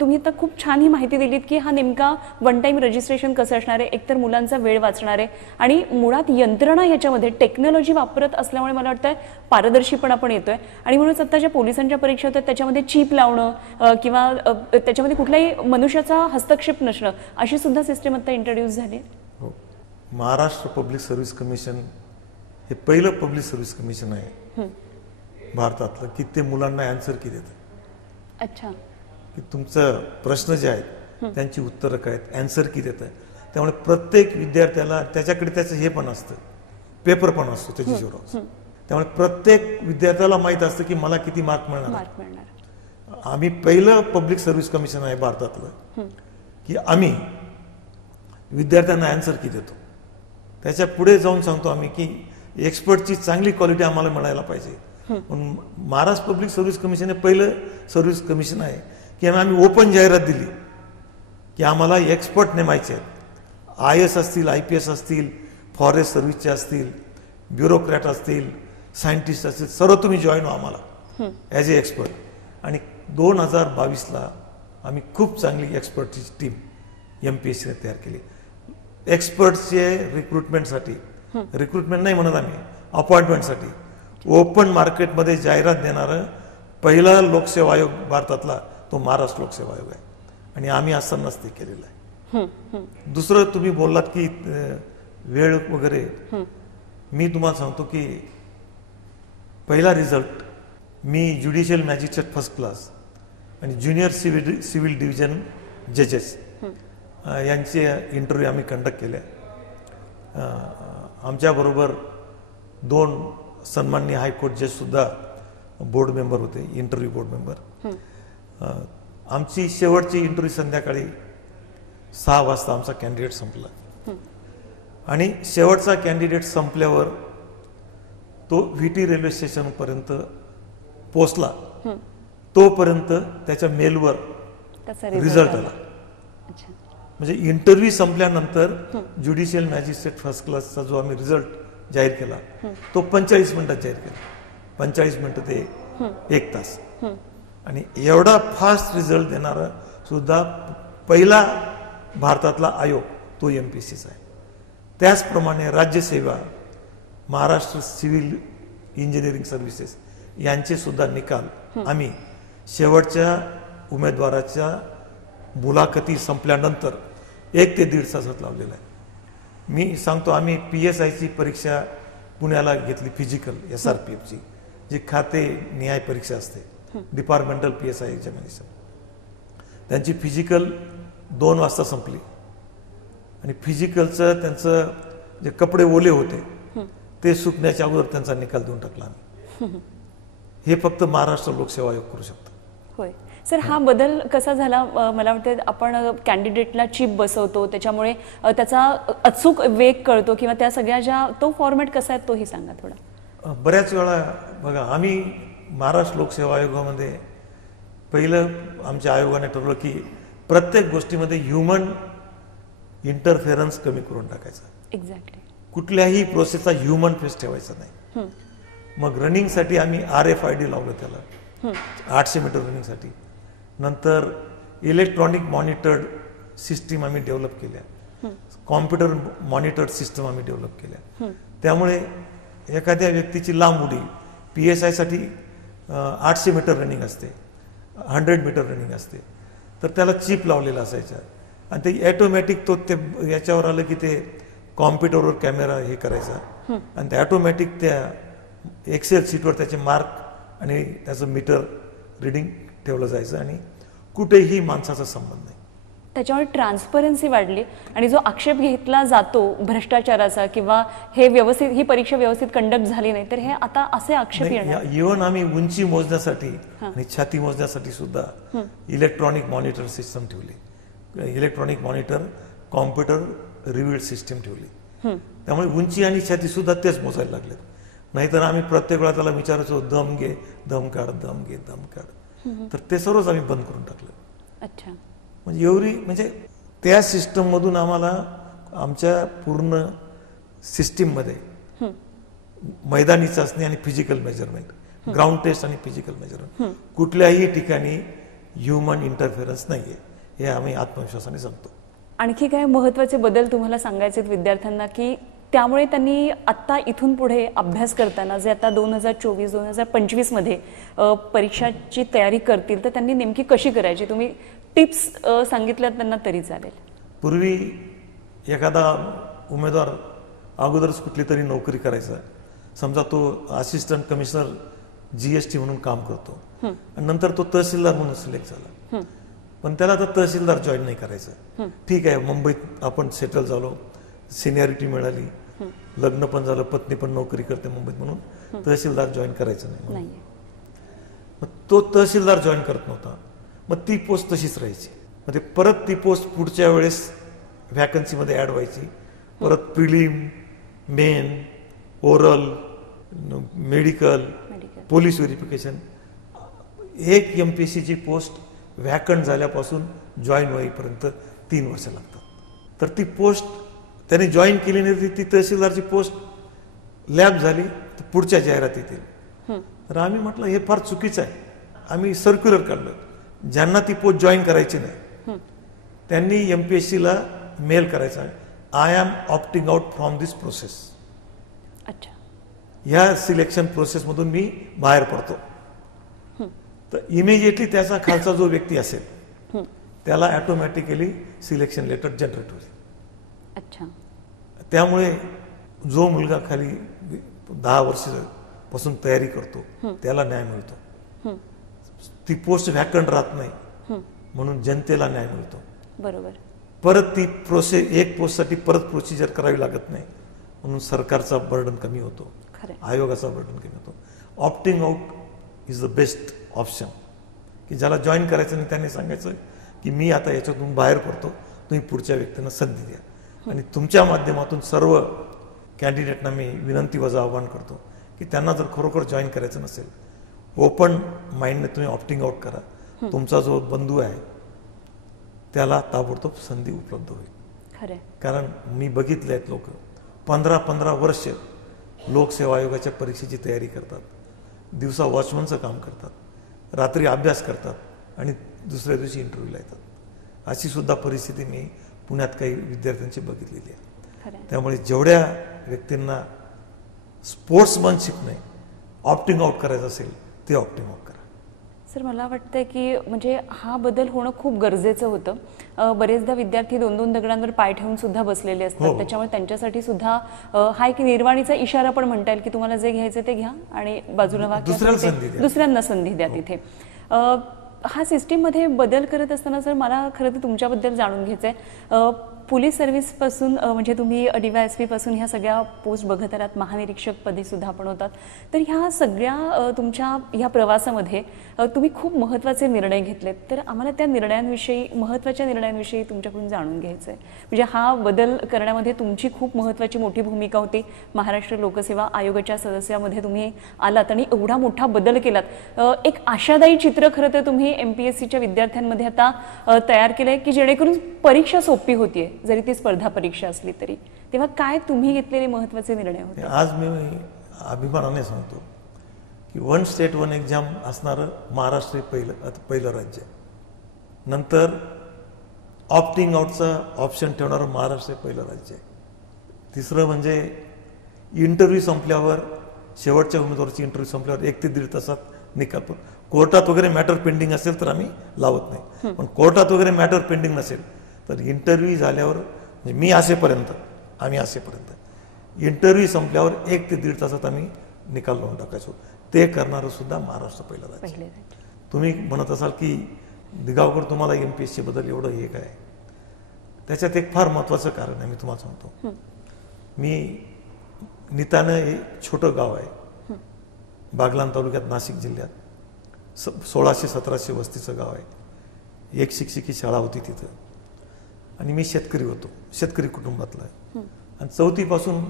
तुम्ही आता खूप छान ही माहिती दिलीत की हा नेमका वन टाईम रजिस्ट्रेशन कसं असणार आहे, एकतर मुलांचा वेळ वाचणार आहे आणि मुळात यंत्रणा ह्याच्यामध्ये टेक्नॉलॉजी वापरत असल्यामुळे मला वाटतंय पारदर्शीपणा पण येतोय. आणि म्हणूनच आता ज्या पोलिसांच्या परीक्षा होतात त्याच्यामध्ये चिप लावणं किंवा त्याच्यामध्ये कुठल्याही मनुष्याचा हस्तक्षेप नसणं अशी सुद्धा सिस्टीम आता इंट्रोड्यूस झाली. महाराष्ट्र पब्लिक सर्व्हिस कमिशन हे पहिलं पब्लिक सर्व्हिस कमिशन आहे भारतातलं की ते मुलांना आन्सर की देतं. अच्छा. की तुमचं प्रश्न जे आहेत त्यांची उत्तरं काय आहेत, आन्सर की देत आहे. त्यामुळे प्रत्येक विद्यार्थ्याला त्याच्याकडे त्याचं हे पण असतं, पेपर पण असतो त्याच्याशिवाय. त्यामुळे प्रत्येक विद्यार्थ्याला माहीत असतं की मला किती मार्क मिळणार. आम्ही पहिलं पब्लिक सर्व्हिस कमिशन आहे भारतातलं की आम्ही विद्यार्थ्यांना आन्सर की देतो. त्याच्या पुढे जाऊन सांगतो आम्ही की एक्सपर्टची चांगली क्वालिटी आम्हाला मिळायला पाहिजे. म्हणून महाराष्ट्र पब्लिक सर्व्हिस कमिशन हे पहिलं सर्व्हिस कमिशन आहे की आम्ही ओपन जाहिरात दिली की आम्हाला एक्सपर्ट नेमायचे आहेत. IS असतील, IPS असतील, फॉरेस्ट सर्व्हिसचे असतील, ब्युरोक्रॅट असतील, सायंटिस्ट असतील, सर्व तुम्ही जॉईन व्हा आम्हाला ॲज ए एक्सपर्ट. आणि 2022ला आम्ही खूप चांगली एक्सपर्टची टीम MPSCने तयार केली. एक्सपर्टचे रिक्रुटमेंटसाठी, रिक्रुटमेंट नाही म्हणत आम्ही, अपॉइंटमेंटसाठी ओपन मार्केटमध्ये जाहिरात देणारं पहिला लोकसेवा आयोग भारतातला तो महाराष्ट्र लोकसेवा आयोग आहे आणि आम्ही असतानाच ते केलेलं आहे. दुसरं तुम्ही बोललात की वेळ वगैरे, मी तुम्हाला सांगतो की पहिला रिझल्ट मी ज्युडिशियल मॅजिस्ट्रेट फर्स्ट क्लास आणि ज्युनियर सिव्हिल डिव्हिजन जजेस यांचे इंटरव्ह्यू आम्ही कंडक्ट केले. आमच्याबरोबर 2 सन्माननीय हायकोर्ट जजसुद्धा बोर्ड मेंबर होते, इंटरव्ह्यू बोर्ड मेंबर. आमची शेवटची इंटरव्ह्यू संध्याकाळी 6 वाजता आमचा कॅन्डिडेट संपला आणि शेवटचा कॅन्डिडेट संपल्यावर तो VT रेल्वे स्टेशनपर्यंत पोचला, तोपर्यंत त्याच्या मेलवर रिझल्ट आला. म्हणजे इंटरव्ह्यू संपल्यानंतर ज्युडिशियल मॅजिस्ट्रेट फर्स्ट क्लासचा जो आम्ही रिझल्ट जाहीर केला तो 45 मिनिटात जाहीर केला. 45 मिनिटं ते 1 तास. आणि एवढा फास्ट रिझल्ट देणारा सुद्धा पहिला भारतातला आयोग तो MPSCचा आहे. त्याचप्रमाणे राज्यसेवा, महाराष्ट्र सिव्हिल इंजिनिअरिंग सर्व्हिसेस यांचे सुद्धा निकाल आम्ही शेवटच्या उमेदवाराच्या मुलाखती संपल्यानंतर 1 ते 1.5 तासात लावलेला आहे. मी सांगतो, आम्ही PSIची परीक्षा पुण्याला घेतली, फिजिकल SRPFची, जी खाते न्याय परीक्षा असते, डिपार्टमेंटल PSI एक्झामिनेशन. त्यांची फिजिकल 2 वाजता संपली आणि फिजिकलचं त्यांचं जे कपडे ओले होते ते सुकण्याच्या अगोदर त्यांचा निकाल देऊन टाकला आम्ही. हे फक्त महाराष्ट्र लोकसेवा आयोग करू शकतो. होय सर, हा बदल कसा झाला? मला वाटतं आपण कॅन्डिडेटला चिप बसवतो, त्याच्यामुळे त्याचा अचूक वेग कळतो किंवा त्या सगळ्या ज्या, तो फॉर्मॅट कसा आहे तोही सांगा थोडा. बऱ्याच वेळा बघा, आम्ही महाराष्ट्र लोकसेवा आयोगामध्ये पहिलं आमच्या आयोगाने ठरवलं की प्रत्येक गोष्टीमध्ये ह्युमन इंटरफेरन्स कमी करून टाकायचा. एक्झॅक्टली. कुठल्याही प्रोसेसचा ह्युमन फेस ठेवायचा नाही. मग रनिंगसाठी आम्ही RFID लावलं त्याला, 800 मीटर रनिंगसाठी. नंतर इलेक्ट्रॉनिक मॉनिटर्ड सिस्टीम आम्ही डेव्हलप केल्या, कॉम्प्युटर मॉनिटर्ड सिस्टम आम्ही डेव्हलप केल्या. त्यामुळे एखाद्या व्यक्तीची लांब उडी, PSI साठी 800 मीटर रनिंग असते, 100 मीटर रनिंग असते, तर त्याला चिप लावलेला असायचा आणि ते ॲटोमॅटिक तो ते याच्यावर आलं की ते कॉम्प्युटरवर कॅमेरा हे करायचा आणि ते ॲटोमॅटिक त्या एक्सेल शीटवर त्याचे मार्क आणि त्याचं मीटर रिडिंग ठेवलं जायचं आणि कुठेही माणसाचा संबंध नाही. त्याच्यामुळे ट्रान्सपरन्सी वाढली आणि जो आक्षेप घेतला जातो भ्रष्टाचाराचा किंवा हे व्यवस्थित, ही परीक्षा व्यवस्थित कंडक्ट झाली नाही, तर हे आता असे आक्षेप येणार. इव्हन आम्ही उंची मोजण्यासाठी आणि छाती मोजण्यासाठी सुद्धा इलेक्ट्रॉनिक मॉनिटर सिस्टम ठेवली, इलेक्ट्रॉनिक मॉनिटर कॉम्प्युटर रिव्हील्ड सिस्टम ठेवली. त्यामुळे उंची आणि छाती सुद्धा तेच मोजायला लागले. नाहीतर आम्ही प्रत्येक वेळा त्याला विचारायचो, दम घे, दम काढ, दम घे, दम काढ. तर ते सर्वच आम्ही बंद करून टाकलं. अच्छा. म्हणजे एवढी, म्हणजे त्या सिस्टम मधून आम्हाला आमच्या पूर्ण सिस्टीममध्ये मैदानी चाचणी आणि फिजिकल मेजरमेंट, ग्राउंड टेस्ट आणि फिजिकल मेजरमेंट, कुठल्याही ठिकाणी ह्युमन इंटरफेरन्स नाहीये, हे आम्ही आत्मविश्वासाने सांगतो. आणखी काय महत्त्वाचे बदल तुम्हाला सांगायचे विद्यार्थ्यांना की त्यामुळे त्यांनी आत्ता इथून पुढे अभ्यास करताना जे आता 2024-2025 मध्ये परीक्षाची तयारी करतील तर त्यांनी नेमकी कशी करायची, तुम्ही टिप्स सांगितल्यात त्यांना तरी चालेल. पूर्वी एखादा उमेदवार अगोदरच कुठली तरी नोकरी करायचा, समजा तो असिस्टंट कमिशनर GST म्हणून काम करतो आणि नंतर तो तहसीलदार म्हणून सिलेक्ट झाला, पण त्याला आता तहसीलदार जॉईन नाही करायचं. ठीक आहे, मुंबईत आपण सेटल झालो, सिनियरिटी मिळाली, लग्न पण झालं, पत्नी पण नोकरी करते मुंबईत, म्हणून तहसीलदार जॉईन करायचं नाही. मग तो तहसीलदार जॉईन करत नव्हता, मग ती पोस्ट तशीच राहायची. मग ते परत ती पोस्ट पुढच्या वेळेस व्हॅकन्सीमध्ये ॲड व्हायची. परत prelim, main, oral, medical, police verification. एक MPSCची पोस्ट व्हॅकंट झाल्यापासून जॉईन होईपर्यंत 3 वर्ष लागतात. तर ती पोस्ट त्याने जॉईन केली नाही, ती तहसीलदारची पोस्ट लॅब झाली तर पुढच्या जाहिरात येतील. तर आम्ही म्हटलं हे फार चुकीचं आहे. आम्ही सर्क्युलर काढलं, ज्यांना ती पोस्ट जॉईन करायची नाही त्यांनी MPSCला मेल करायचा, I am opting out from this process. अच्छा. ह्या सिलेक्शन प्रोसेसमधून मी बाहेर पडतो. तर इमिजिएटली त्याचा खालचा जो व्यक्ती असेल त्याला ऑटोमॅटिकली सिलेक्शन लेटर जनरेट होईल. अच्छा. त्यामुळे जो मुलगा खाली 10 वर्षापासून तयारी करतो त्याला न्याय मिळतो. ती पोस्ट व्हॅकंट राहत नाही म्हणून जनतेला न्याय मिळतो. बरोबर. परत ती एक पोस्टसाठी परत प्रोसिजर करावी लागत नाही म्हणून सरकारचा बर्डन कमी होतो, आयोगाचा बर्डन कमी होतो. Opting out is the best option. की ज्याला जॉईन करायचं नाही त्यांनी सांगायचं की मी आता याच्यातून बाहेर पडतो, तुम्ही पुढच्या व्यक्तींना संधी द्या. आणि तुमच्या माध्यमातून सर्व कॅन्डिडेटना मी विनंती वजा आव्हान करतो की त्यांना जर खरोखर जॉईन करायचं नसेल, ओपन माइंडने तुम्ही ऑप्टिंग आउट करा. तुमचा जो बंधू आहे त्याला ताबडतोब संधी उपलब्ध होईल. कारण मी बघितले आहेत लोक 15-15 वर्ष लोकसेवा आयोगाच्या परीक्षेची तयारी करतात, दिवसा वॉचमनचं काम करतात, रात्री अभ्यास करतात आणि दुसऱ्या दिवशी इंटरव्ह्यूला येतात. अशी सुद्धा परिस्थिती मी पुण्यात काही विद्यार्थ्यांची बघितलेली आहे. त्यामुळे जेवढ्या व्यक्तींना स्पोर्ट्समनशिपने ऑप्टिंग आउट करायचं असेल ते ऑप्टिंग आउट करा. सर, मला वाटतं की म्हणजे हा बदल होणं खूप गरजेचं होतं. बरेचदा विद्यार्थी 2-2 दगडांवर पाय ठेवून सुद्धा बसलेले असतात. त्याच्यामुळे त्यांच्यासाठी सुद्धा हा एक निर्वाणीचा इशारा पण म्हणता येईल की तुम्हाला जे घ्यायचं ते घ्या आणि बाजूला व्हा, दुसऱ्यांना संधी द्या तिथे. हा सिस्टीममध्ये बदल करत असताना सर मला खरं तर तुमच्याबद्दल जाणून घ्यायचं आहे. पोलीस सर्व्हिसपासून म्हणजे तुम्ही DYSP पासून ह्या सगळ्या पोस्ट बघत आहात, महानिरीक्षकपदी सुद्धा आपण होतात. तर ह्या सगळ्या तुमच्या ह्या प्रवासामध्ये तुम्ही खूप महत्त्वाचे निर्णय घेतलेत. तर आम्हाला त्या निर्णयांविषयी, महत्त्वाच्या निर्णयांविषयी तुमच्याकडून जाणून घ्यायचं आहे. म्हणजे हा बदल करण्यामध्ये तुमची खूप महत्त्वाची मोठी भूमिका होती. महाराष्ट्र लोकसेवा आयोगाच्या सदस्यामध्ये तुम्ही आलात आणि एवढा मोठा बदल केलात. एक आशादायी चित्र खरं तर तुम्ही MPSCच्या विद्यार्थ्यांमध्ये आता तयार केलं आहे की जेणेकरून परीक्षा सोपी होतीये, जरी ती स्पर्धा परीक्षा असली तरी. तेव्हा काय तुम्ही घेतलेले महत्त्वाचे निर्णय होते? आज मी अभिमानाने सांगतो की 1 स्टेट 1 एक्झाम असणारं महाराष्ट्र पहिलं राज्य. नंतर ऑप्टिंग आउटचा ऑप्शन ठेवणारं महाराष्ट्र पहिलं राज्य आहे. तिसरं म्हणजे इंटरव्ह्यू संपल्यावर, शेवटच्या उमेदवाराची इंटरव्ह्यू संपल्यावर 1 ते 1.5 तासात निकाल. पण कोर्टात वगैरे मॅटर पेंडिंग असेल तर आम्ही लावत नाही. पण कोर्टात वगैरे मॅटर पेंडिंग नसेल तर इंटरव्ह्यू झाल्यावर, म्हणजे मी असेपर्यंत, आम्ही असेपर्यंत इंटरव्ह्यू संपल्यावर 1 ते 1.5 तासात आम्ही निकाल लावून टाकायचो. ते करणारं सुद्धा महाराष्ट्र पहिलं राज्य. तुम्ही म्हणत असाल की दिगावकर तुम्हाला MPSC बद्दल एवढं हे काय, त्याच्यात एक फार महत्त्वाचं कारण आहे, मी तुम्हाला सांगतो. मी नितानं हे छोटं गाव आहे, बागलाण तालुक्यात, नाशिक जिल्ह्यात. 1600-1700 वस्तीचं गाव आहे. एक शिक्षकी शाळा होती तिथं आणि मी शेतकरी होतो, शेतकरी कुटुंबातला आहे. आणि 4थी पासून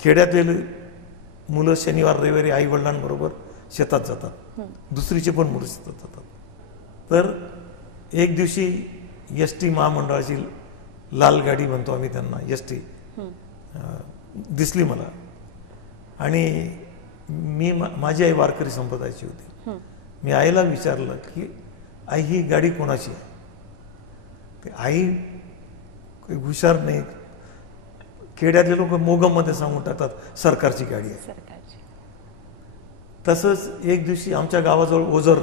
खेड्यातले मुलं शनिवार रविवारी आई वडिलांबरोबर शेतात जातात, दुसरीचे पण मुलं शेतात जातात. तर एक दिवशी ST महामंडळाची लाल गाडी म्हणतो आम्ही त्यांना, ST दिसली मला. आणि मी, माझी आई वारकरी संप्रदायाची होती. मी आईला विचारलं की आई ही गाडी कोणाची आहे? ते आई हुशार नाही, खेड्यातले लोक मोगममध्ये सांगून टाकतात सरकारची गाडी आहे. तसंच एक दिवशी आमच्या गावाजवळ ओझर,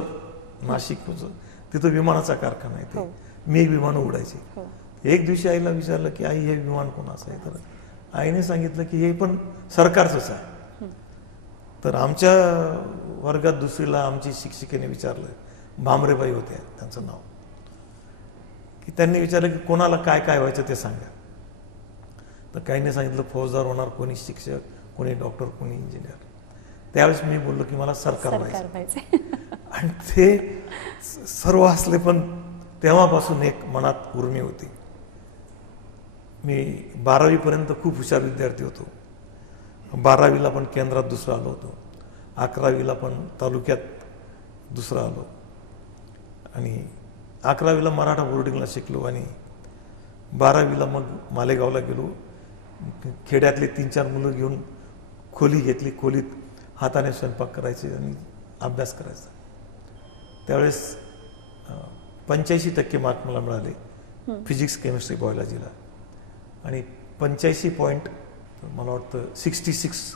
नाशिक ओझर, तिथं विमानाचा कारखाना आहे. ते मी विमानं उडायची. एक दिवशी आईला विचारलं की आई हे विमान कोणाचं आहे? तर आईने सांगितलं की हे पण सरकारचंच आहे. तर आमच्या वर्गात दुसरीला आमची शिक्षिकेने विचारलं, भामरेबाई होत्या त्यांचं नाव, की त्यांनी विचारलं की कोणाला काय काय व्हायचं ते सांगा. तर काहींनी सांगितलं फौजदार होणार, कोणी शिक्षक, कोणी डॉक्टर, कोणी इंजिनियर. त्यावेळेस मी बोललो की मला सरकार व्हायचं. आणि ते सर्व असले पण तेव्हापासून एक मनात उर्मी होती. मी 12वी पर्यंत खूप हुशार विद्यार्थी होतो. 12वीला पण केंद्रात दुसरा आलो होतो, 11वीला पण तालुक्यात दुसरा आलो. आणि 11वीला मराठा बोर्डिंगला शिकलो आणि 12वीला मग मालेगावला गेलो. खेड्यातले 3-4 मुलं घेऊन खोली घेतली, खोलीत हाताने स्वयंपाक करायचे आणि अभ्यास करायचा. त्यावेळेस 85% मार्क मला मिळाले फिजिक्स केमिस्ट्री बायोलॉजीला, आणि 85 पॉईंट मला वाटतं 66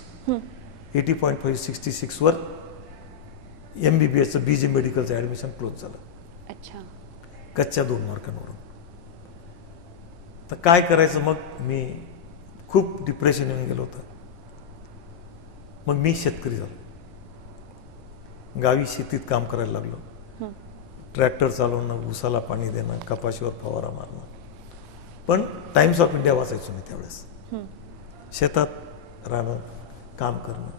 80.5 वर MBBSचं BJ मेडिकलचं ॲडमिशन क्लोज झालं. अच्छा. कच्च्या 2 मार्कांवरून. तर काय करायचं, मग मी खूप डिप्रेशन येऊन गेलो होतं. मग मी शेतकरी झालो, गावी शेतीत काम करायला लागलो. ट्रॅक्टर चालवणं, ऊसाला पाणी देणं, कपाशीवर फवारा मारणं. पण टाइम्स ऑफ इंडिया वाचायचो मी त्यावेळेस. शेतात राहणं, काम करणं.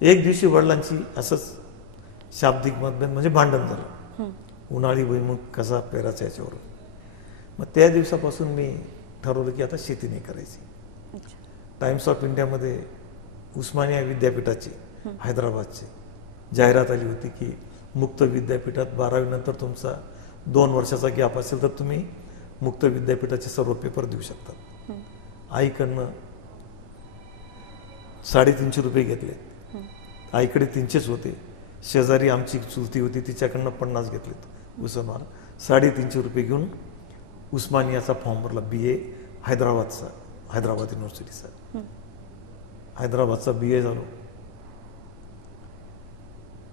एक दिवशी वडिलांची असंच शाब्दिक मतभेद म्हणजे भांडण झालं, उन्हाळी भुईमूग कसा पेरायचा याच्यावर. मग त्या दिवसापासून मी ठरवलं की आता शेती नाही करायची. टाइम्स ऑफ इंडियामध्ये उस्मानिया विद्यापीठाची हैदराबादची जाहिरात आली होती की मुक्त विद्यापीठात 12वी नंतर तुमचा 2 वर्षाचा गॅप असेल तर तुम्ही मुक्त विद्यापीठाचे सर्व पेपर देऊ शकतात. आईकडनं 350 रुपये घेतले. आईकडे 300 होते. शेजारी आमची चुलती होती, तिच्याकडनं 50 घेतलेत उसनवार. 350 रुपये घेऊन उस्मानियाचा फॉर्म भरला, BA हैदराबादचा, हैदराबाद युनिव्हर्सिटीचा. हैदराबादचा BA झालो.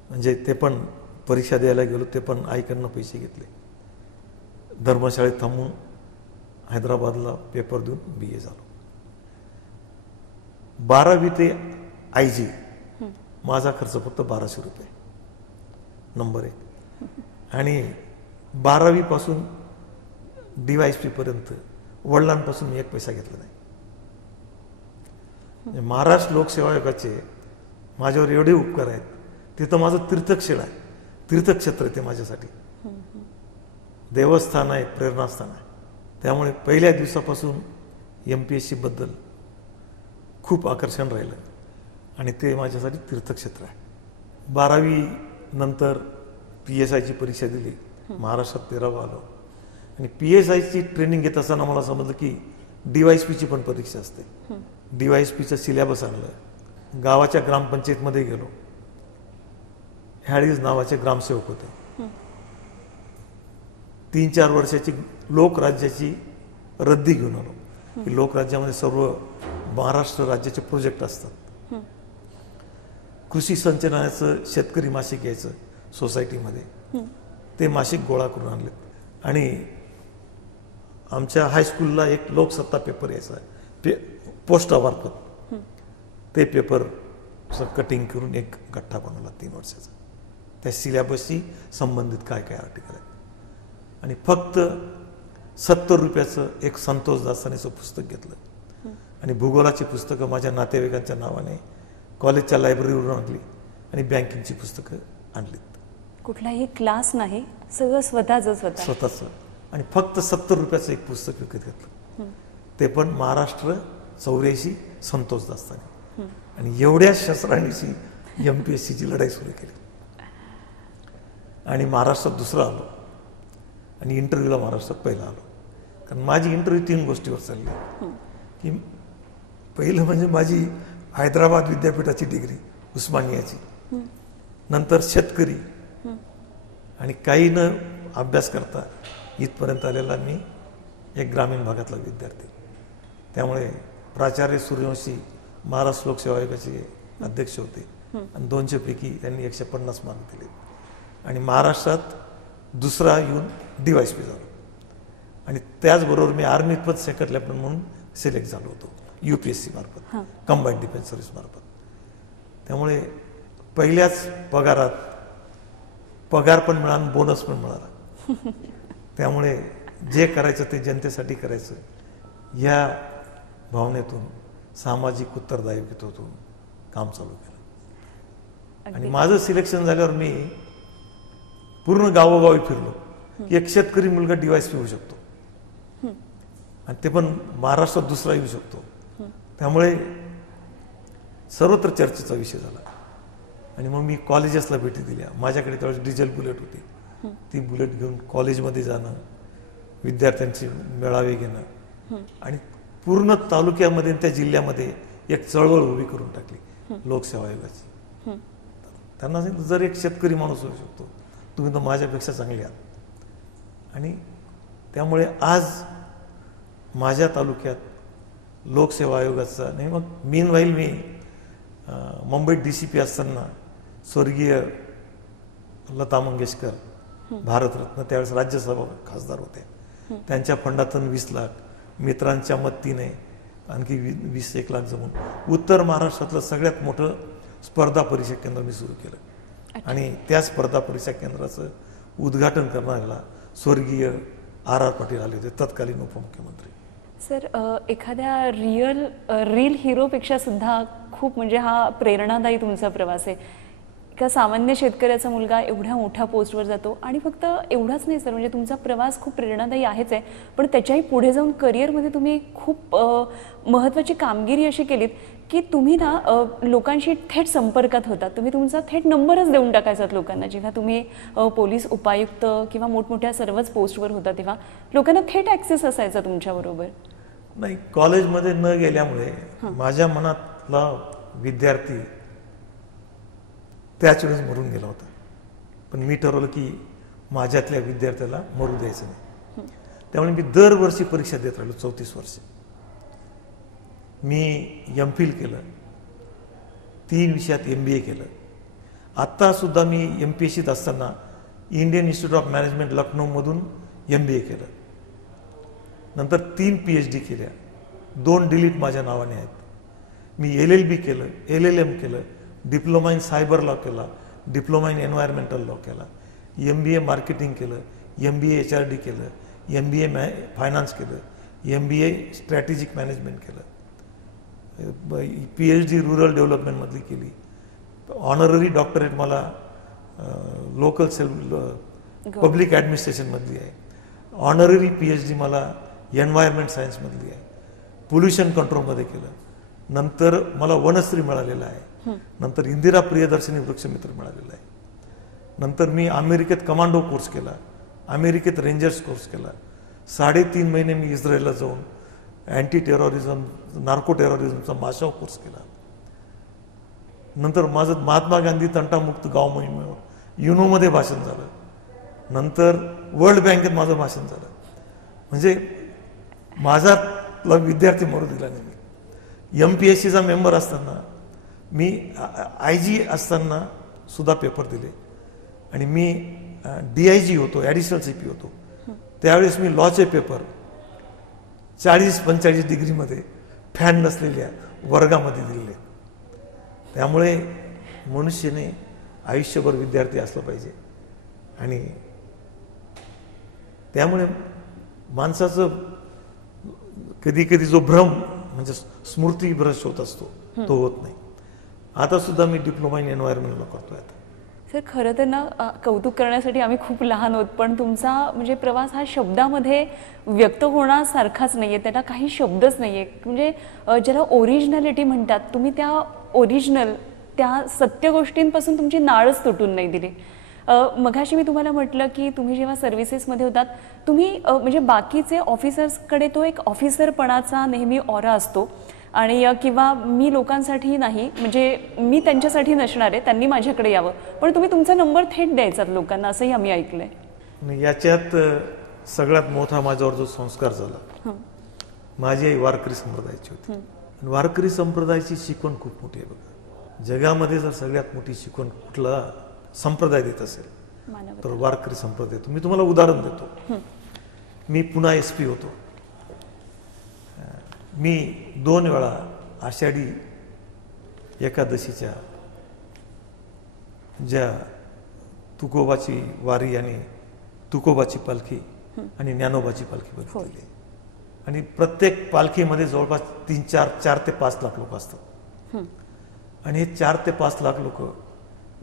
म्हणजे ते पण परीक्षा द्यायला गेलो, ते पण आईकडनं पैसे घेतले. धर्मशाळेत थांबून हैदराबादला पेपर देऊन BA झालो. 12वी ते IG माझा खर्च फक्त 1200 रुपये, नंबर 1. आणि 12वी पासून DYSP पर्यंत वडिलांपासून मी 1 पैसा घेतला नाही. महाराष्ट्र लोकसेवा आयोगाचे माझ्यावर एवढे उपकार आहेत. तिथं माझं तीर्थक्षेत्र आहे, तीर्थक्षेत्र आहे ते माझ्यासाठी. देवस्थान आहे, प्रेरणास्थान आहे. त्यामुळे पहिल्या दिवसापासून MPSC बद्दल खूप आकर्षण राहिलं आणि ते माझ्यासाठी तीर्थक्षेत्र आहे. 12वी नंतर PSIची परीक्षा दिली, महाराष्ट्रात 13वा आलो. आणि PSIची ट्रेनिंग घेत असताना मला समजलं की DYSPची पण परीक्षा असते. DYSPचं सिलेबस आणलं, गावाच्या ग्रामपंचायतमध्ये गेलो. हॅडीज नावाचे ग्रामसेवक होते. 3-4 वर्षाची लोकराज्याची रद्दी घेऊन आलो. की लोकराज्यामध्ये सर्व महाराष्ट्र राज्याचे प्रोजेक्ट असतात. कृषी संचालनाचं शेतकरी मासिक यायचं सोसायटीमध्ये, ते मासिक गोळा करून आणले. आणि आमच्या हायस्कूलला एक लोकसत्ता पेपर यायचा पोस्टामार्फत. ते पेपर कटिंग करून एक गठ्ठा बनवला 3 वर्षाचा. त्या सिलेबसशी संबंधित काय काय आर्टिकल आहेत. आणि फक्त 70 रुपयाचं एक संतोष दास्तानेचं पुस्तक घेतलं. आणि भूगोलाची पुस्तकं माझ्या नातेवाईकांच्या नावाने कॉलेजच्या लायब्ररीवरून आणली आणि बँकिंगची पुस्तकं आणलीत. कुठलाही क्लास नाही, सगळं स्वतःचं. आणि फक्त 70 रुपयाचं एक पुस्तक विकत घेतलं, ते पण महाराष्ट्र 84 संतोष दास्ताने. आणि एवढ्या शस्त्रांनीची MPSCची लढाई सुरू केली. आणि महाराष्ट्रात 2रा आलो आणि इंटरव्ह्यूला महाराष्ट्रात पहिला आलो. कारण माझी इंटरव्ह्यू 3 गोष्टीवर चालली. की पहिलं म्हणजे माझी हैदराबाद विद्यापीठाची डिग्री उस्मानियाची, नंतर शेतकरी, आणि काही न अभ्यास करता इथपर्यंत आलेला मी एक ग्रामीण भागातला विद्यार्थी. त्यामुळे प्राचार्य सूर्यवंशी महाराष्ट्र लोकसेवा आयोगाचे अध्यक्ष होते आणि 200 पैकी त्यांनी 150 मार्क दिले. आणि महाराष्ट्रात 2रा येऊन DYSP झालो. आणि त्याचबरोबर मी आर्मीत पण सेकंड लेफ्टनंट म्हणून सिलेक्ट झालो होतो UPSC मार्फत, कंबाईंड डिफेन्स सर्व्हिस मार्फत. त्यामुळे पहिल्याच पगारात पगार पण मिळाला, बोनस पण मिळाला. त्यामुळे जे करायचं ते जनतेसाठी करायचं, या भावनेतून, सामाजिक उत्तरदायित्वातून काम चालू केलं. आणि माझं सिलेक्शन झाल्यावर मी पूर्ण गावोगावी फिरलो की एक शेतकरी मुलगा DYSP होऊ शकतो आणि ते पण महाराष्ट्रात 2रा येऊ शकतो. त्यामुळे सर्वत्र चर्चेचा विषय झाला. आणि मग मी कॉलेजेसला भेटी दिल्या. माझ्याकडे त्यावेळेस डिझेल बुलेट होती. ती बुलेट घेऊन कॉलेजमध्ये जाणं, विद्यार्थ्यांचे मेळावे घेणं, आणि पूर्ण तालुक्यामध्ये त्या जिल्ह्यामध्ये एक चळवळ उभी करून टाकली लोकसेवा आयोगाची. त्यांना सांगितलं जर एक शेतकरी माणूस होऊ शकतो तुम्ही तर माझ्यापेक्षा चांगले आहात. आणि त्यामुळे आज माझ्या तालुक्यात लोकसेवा आयोगाचा नाही, मग मीनवाईल मी मुंबईत DCP असताना स्वर्गीय लता मंगेशकर भारतरत्न त्यावेळेस राज्यसभा खासदार होते, त्यांच्या फंडातून 20 लाख, मित्रांच्या मदतीने आणखी 20-21 लाख जमून उत्तर महाराष्ट्रातलं सगळ्यात मोठं स्पर्धा परीक्षा केंद्र मी सुरू केलं. आणि त्या स्पर्धा परीक्षा केंद्राचं उद्घाटन करण्याला स्वर्गीय R. पाटील आले होते, तत्कालीन उपमुख्यमंत्री. सर, एखाद्या रील हिरोपेक्षा सुद्धा खूप म्हणजे हा प्रेरणादायी तुमचा प्रवास आहे. एका सामान्य शेतकऱ्याचा मुलगा एवढ्या मोठ्या पोस्टवर जातो आणि फक्त एवढाच नाही सर, म्हणजे तुमचा प्रवास खूप प्रेरणादायी आहेच आहे, पण त्याच्याही पुढे जाऊन करिअरमध्ये तुम्ही खूप महत्त्वाची कामगिरी अशी केलीत की तुम्ही ना लोकांशी थेट संपर्कात होतात. तुम्ही तुमचा थेट नंबरच देऊन टाकायचात लोकांना. जेव्हा तुम्ही पोलीस उपायुक्त किंवा मोठमोठ्या सर्वच पोस्टवर होता तेव्हा लोकांना थेट ॲक्सेस असायचा तुमच्याबरोबर. नाही, कॉलेजमध्ये न गेल्यामुळे माझ्या मनातला विद्यार्थी त्याच वेळेस मरून गेला होता. पण मी ठरवलं की माझ्यातल्या विद्यार्थ्याला मरू द्यायचं नाही. त्यामुळे मी दरवर्षी परीक्षा देत राहिलो. 34 वर्ष मी MPhil केलं, 3 विषयात MBA केलं. आत्तासुद्धा मी MPSCत असताना इंडियन इन्स्टिट्यूट ऑफ मॅनेजमेंट लखनौमधून MBA केलं. नंतर 3 PhD केल्या, 2 डिलीट माझ्या नावाने आहेत. मी LLB केलं, LLM केलं, डिप्लोमा इन सायबर लॉ केला, डिप्लोमा इन एन्व्हायरमेंटल लॉ केला, MBA मार्केटिंग केलं, MBA HRD केलं, MBA फायनान्स केलं, MBA स्ट्रॅटेजिक मॅनेजमेंट केलं, PhD रुरल डेव्हलपमेंटमधली केली, ऑनररी डॉक्टरेट मला लोकल सेल्फ पब्लिक ॲडमिनिस्ट्रेशनमधली आहे, ऑनररी PhD मला एन्व्हायरमेंट सायन्समधली आहे, पोल्युशन कंट्रोलमध्ये केलं. नंतर मला वनश्री मिळालेला आहे. नंतर इंदिरा प्रियदर्शनी वृक्षमित्र मिळालेला आहे. नंतर मी अमेरिकेत कमांडो कोर्स केला, अमेरिकेत रेंजर्स कोर्स केला. 3.5 महिने मी इस्रायलला जाऊन अँटी टेररिझम, नार्को टेररिझमचा माशाव कोर्स केला. नंतर माझं महात्मा गांधी तंटामुक्त गाव मोहिमेवर युनोमध्ये भाषण झालं. नंतर वर्ल्ड बँकेत माझं भाषण झालं. म्हणजे माझा विद्यार्थी मरू दिला नाही. MPSCचा मेंबर असताना मी IG असताना सुद्धा पेपर दिले. आणि मी DIG होतो, ॲडिशनल CP होतो. त्यावेळेस मी लॉचे पेपर 40-45 डिग्रीमध्ये फॅन नसलेल्या वर्गामध्ये दिलेले. त्यामुळे मनुष्याने आयुष्यभर विद्यार्थी असला पाहिजे. आणि त्यामुळे माणसाचं कधी कधी जो भ्रम म्हणजे स्मृतिभ्रश होत असतो तो होत नाही. आता सुद्धा मी डिप्लोमा इन एन्व्हायरमेंट लॉ करतोय. सर, खरं तर ना कौतुक करण्यासाठी आम्ही खूप लहान आहोत, पण तुमचा म्हणजे प्रवास हा शब्दामध्ये व्यक्त होण्यासारखाच नाही आहे. त्याला काही शब्दच नाही आहे. म्हणजे ज्याला ओरिजिनॅलिटी म्हणतात, तुम्ही त्या ओरिजिनल त्या सत्य गोष्टींपासून तुमची नाळच तुटून नाही दिली. मघाशी मी तुम्हाला म्हटलं की तुम्ही जेव्हा सर्व्हिसेसमध्ये होतात तुम्ही म्हणजे बाकीचे ऑफिसर्सकडे तो एक ऑफिसरपणाचा नेहमी ऑरा असतो. आणि किंवा मी लोकांसाठी नाही, म्हणजे मी त्यांच्यासाठी नसणार आहे, त्यांनी माझ्याकडे यावं, पण तुम्ही तुमचा नंबर थेट द्यायचात लोकांना, असंही आम्ही ऐकलंय. याच्यात सगळ्यात मोठा माझ्यावर जो संस्कार झाला, माझी आई वारकरी संप्रदायाची होती. वारकरी संप्रदायाची शिकवण खूप मोठी आहे बघा. जगामध्ये जर सगळ्यात मोठी शिकवण कुठला संप्रदाय देत असेल तर वारकरी संप्रदाय. मी तुम्हाला उदाहरण देतो. मी पुन्हा SP होतो. मी 2 वेळा आषाढी एकादशीच्या ज्या तुकोबाची वारी आणि तुकोबाची पालखी आणि ज्ञानोबाची पालखी बघितली. आणि प्रत्येक पालखीमध्ये जवळपास 4 ते 5 लाख लोक असतात. आणि हे 4 ते 5 लाख लोक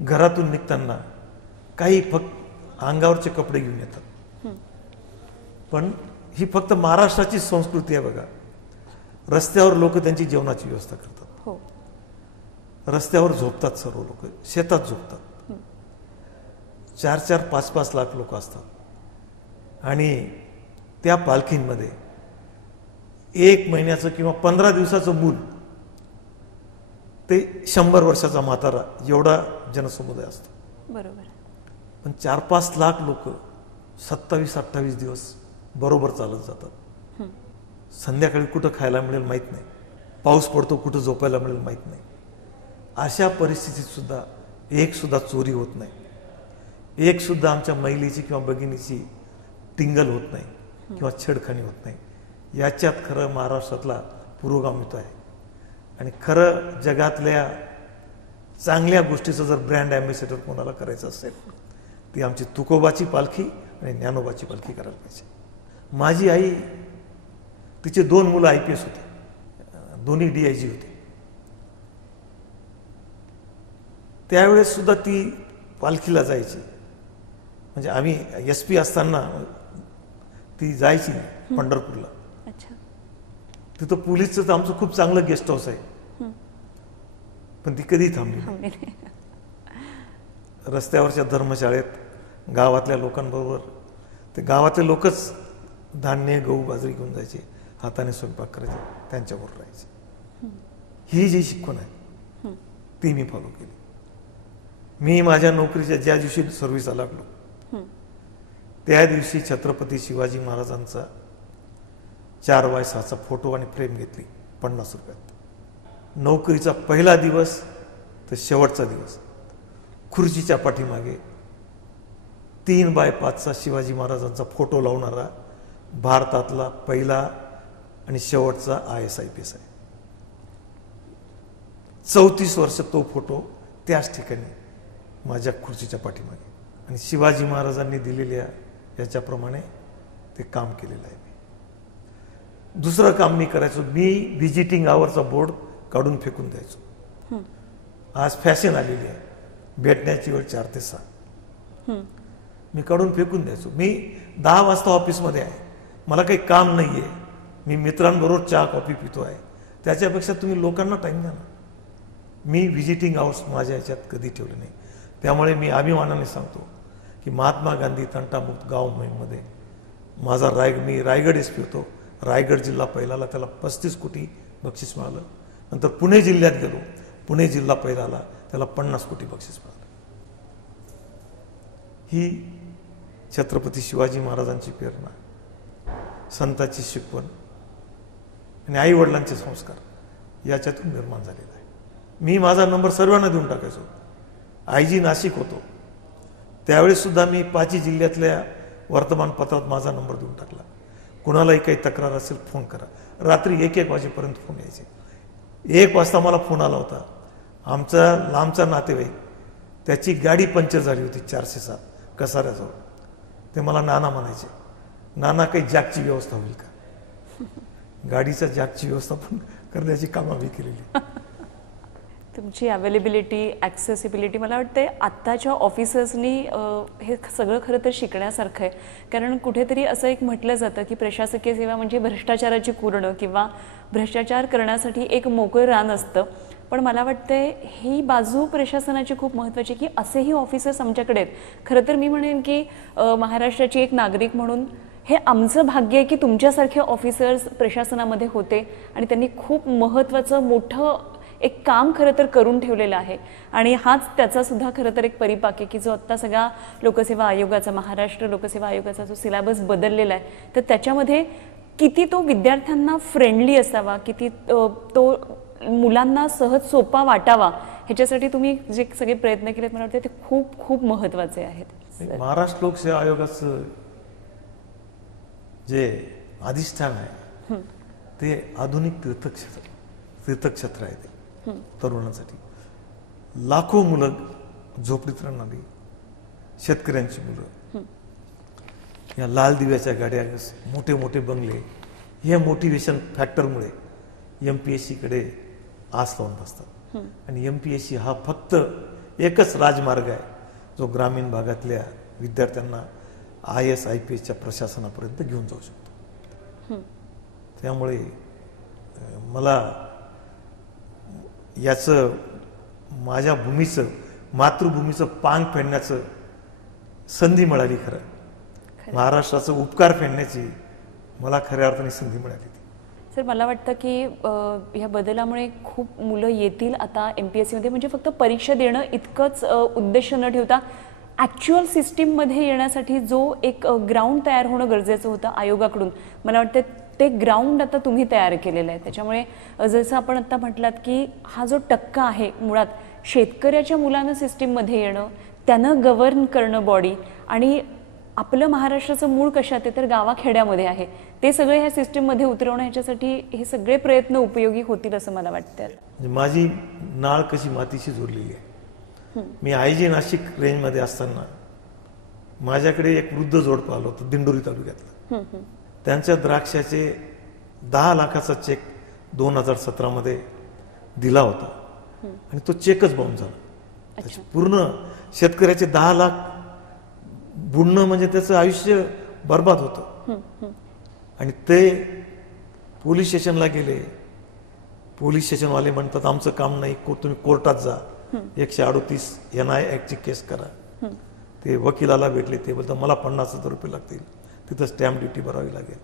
घरातून निघताना काही फक्त अंगावरचे कपडे घेऊन येतात. पण ही फक्त महाराष्ट्राची संस्कृती आहे बघा. रस्त्यावर लोक त्यांची जेवणाची व्यवस्था करतात. रस्त्यावर झोपतात सर्व लोक, शेतात झोपतात. 4-4, 5-5 लाख लोक असतात. आणि त्या पालखींमध्ये 1 महिन्याचं किंवा 15 दिवसाचं मूल ते 100 वर्षाचा म्हातारा एवढा जनसमुदाय असतो. बरोबर. पण 4-5 लाख लोक 27-28 दिवस बरोबर चालत जातात. संध्याकाळी कुठं खायला मिळेल माहीत नाही, पाऊस पडतो कुठं झोपायला मिळेल माहीत नाही. अशा परिस्थितीत सुद्धा एक सुद्धा चोरी होत नाही, एक सुद्धा आमच्या महिलेची किंवा भगिनीची टिंगल होत नाही किंवा छेडखानी होत नाही. याच्यात खरं महाराष्ट्रातला पुरोगामित्व आहे. आणि खरं जगातल्या चांगल्या गोष्टीचं जर ब्रँड ॲम्बॅसेडर कोणाला करायचं असेल ती आमची तुकोबाची पालखी आणि ज्ञानोबाची पालखी करायला पाहिजे. माझी आई, तिचे 2 मुलं IPS होते, दोन्ही DIG होते. त्यावेळेस सुद्धा ती पालखीला जायची. म्हणजे आम्ही SP असताना ती जायची पंढरपूरला. तिथं पोलीसचं तर आमचं खूप चांगलं गेस्ट हाऊस आहे, पण ती कधी थांबली नाही. रस्त्यावरच्या धर्मशाळेत गावातल्या लोकांबरोबर, ते गावातले लोकच धान्य गहू बाजरी घेऊन जायचे, हाताने स्वयंपाक करायचे, त्यांच्याबरोबर राहायचे. ही जी शिकवण आहे ती मी फॉलो केली. मी माझ्या नोकरीच्या ज्या दिवशी सर्व्हिसला लागलो त्या दिवशी छत्रपती शिवाजी महाराजांचा 4x6चा फोटो आणि फ्रेम घेतली 50 रुपयात. नोकरीचा पहिला दिवस तर शेवटचा दिवस खुर्चीच्या पाठीमागे 3x5चा शिवाजी महाराजांचा फोटो लावणारा भारतातला पहिला आणि शेवटचा IAS-IPS आहे. 34 वर्ष तो फोटो त्याच ठिकाणी माझ्या खुर्चीच्या पाठीमागे. आणि शिवाजी महाराजांनी दिलेल्या याच्याप्रमाणे ते काम केलेलं आहे. दुसरं काम मी करायचो, मी व्हिजिटिंग आवरचा बोर्ड काढून फेकून द्यायचो. आज फॅशन आलेली आहे, भेटण्याची वेळ 4 ते 6. मी काढून फेकून द्यायचो. मी 10 वाजता ऑफिसमध्ये आहे, मला काही काम नाही आहे, मी मित्रांबरोबर चहा कॉफी पितो आहे, त्याच्यापेक्षा तुम्ही लोकांना टाईम द्या ना. मी व्हिजिटिंग आवर्स माझ्या ह्याच्यात कधी ठेवले नाही. त्यामुळे मी अभिमानाने सांगतो की महात्मा गांधी तंटामुक्त गाव मोहीममध्ये माझा मी रायगड SP होतो. रायगड जिल्हा पहिलाला, त्याला 35 कोटी बक्षीस मिळालं. नंतर पुणे जिल्ह्यात गेलो, पुणे जिल्हा पहिलाला, त्याला 50 कोटी बक्षीस मिळालं. ही छत्रपती शिवाजी महाराजांची प्रेरणा, संतांची शिकवण आणि आई वडिलांचे संस्कार याच्यातून निर्माण झालेला आहे. मी माझा नंबर सर्वांना देऊन टाकायचो. IG नाशिक होतो त्यावेळेस सुद्धा मी 5 जिल्ह्यातल्या वर्तमानपत्रात माझा नंबर देऊन टाकला. कुणालाही काही तक्रार असेल फोन करा. रात्री 1-1 वाजेपर्यंत फोन यायचे. 1 वाजता मला फोन आला होता, आमचा लांबचा नातेवाईक, त्याची गाडी पंक्चर झाली होती 407 कसाऱ्याजवळ. ते मला नाना म्हणायचे, नाना काही जॅकची व्यवस्था होईल का? गाडीच्या जॅकची व्यवस्था पण करण्याची कामं आम्ही केलेली. तुमची अवेलेबिलिटी, ॲक्सेसिबिलिटी, मला वाटते आत्ताच्या ऑफिसर्सनी हे सगळं खरं तर शिकण्यासारखं आहे. कारण कुठेतरी असं एक म्हटलं जातं की प्रशासकीय सेवा म्हणजे भ्रष्टाचाराची कुरणं किंवा भ्रष्टाचार करण्यासाठी एक मोकळं रान असतं. पण मला वाटतंय ही बाजू प्रशासनाची खूप महत्त्वाची की असेही ऑफिसर्स आमच्याकडे आहेत. खरं तर मी म्हणेन की महाराष्ट्राची एक नागरिक म्हणून हे आमचं भाग्य आहे की तुमच्यासारखे ऑफिसर्स प्रशासनामध्ये होते आणि त्यांनी खूप महत्त्वाचं मोठं एक काम खरं तर करून ठेवलेलं आहे. आणि हाच त्याचा सुद्धा खरं तर एक परिपाक आहे की जो आत्ता सगळा लोकसेवा आयोगाचा, महाराष्ट्र लोकसेवा आयोगाचा जो सिलेबस बदललेला आहे तर त्याच्यामध्ये किती तो विद्यार्थ्यांना फ्रेंडली असावा, किती तो मुलांना सहज सोपा वाटावा, ह्याच्यासाठी तुम्ही जे सगळे प्रयत्न केलेत मला वाटतं ते खूप खूप महत्त्वाचे आहेत. महाराष्ट्र लोकसेवा आयोगाचं जे अधिष्ठान आहे ते आधुनिक तीर्थक्षेत्र आहे. ते तरुणांसाठी लाखो मुलं झोपडीत राहणारी, शेतकऱ्यांची मुलं, या लाल दिव्याच्या गाड्या, मोठे मोठे बंगले, हे मोटिवेशन फॅक्टरमुळे MPSC कडे आस लावून बसतात. आणि MPSC हा फक्त एकच राजमार्ग आहे जो ग्रामीण भागातल्या विद्यार्थ्यांना IAS-IPSच्या प्रशासनापर्यंत घेऊन जाऊ शकतो. त्यामुळे मला याचं माझ्या भूमीचं, मातृभूमीचं पांग फेडण्याचं संधी मिळाली. खरं महाराष्ट्राचं उपकार फेडण्याची मला खऱ्या अर्थाने संधी मिळाली. सर मला वाटतं की ह्या बदलामुळे खूप मुलं येतील आता MPSCमध्ये, म्हणजे फक्त परीक्षा देणं इतकंच उद्देश न ठेवता ॲक्च्युअल सिस्टीममध्ये येण्यासाठी जो एक ग्राउंड तयार होणं गरजेचं होतं आयोगाकडून, मला वाटतं ते ग्राउंड आता तुम्ही तयार केलेलं आहे. त्याच्यामुळे जसं आपण आता म्हटलात की हा जो टक्का आहे मुळात शेतकऱ्याच्या मुलानं सिस्टीममध्ये येणं, त्यानं गव्हर्न करणं बॉडी, आणि आपलं महाराष्ट्राचं मूळ कशात आहे तर गावाखेड्यामध्ये आहे, ते सगळे ह्या सिस्टीममध्ये उतरवणं, ह्याच्यासाठी हे सगळे प्रयत्न उपयोगी होतील असं मला वाटतं. माझी नाळ कशी मातीशी जोडलेली आहे. मी आयजी नाशिक रेंजमध्ये असताना माझ्याकडे एक वृद्ध जोडपं आलं होतं दिंडोरी तालुक्यातलं. त्यांच्या द्राक्षाचे 10 लाखाचा चेक 2017 मध्ये दिला होता आणि तो चेकच बाउन्स झाला. पूर्ण शेतकऱ्याचे 10 लाख बुडणं म्हणजे त्याचं आयुष्य बर्बाद होतं. आणि ते पोलीस स्टेशनला गेले. पोलीस स्टेशनवाले म्हणतात आमचं काम नाही, तुम्ही कोर्टात जा, 138 NI ॲक्टची केस करा. ते वकिलाला भेटले, ते बोलतात मला 50,000 रुपये लागतील, तिथं स्टॅम्प ड्युटी भरावी लागेल.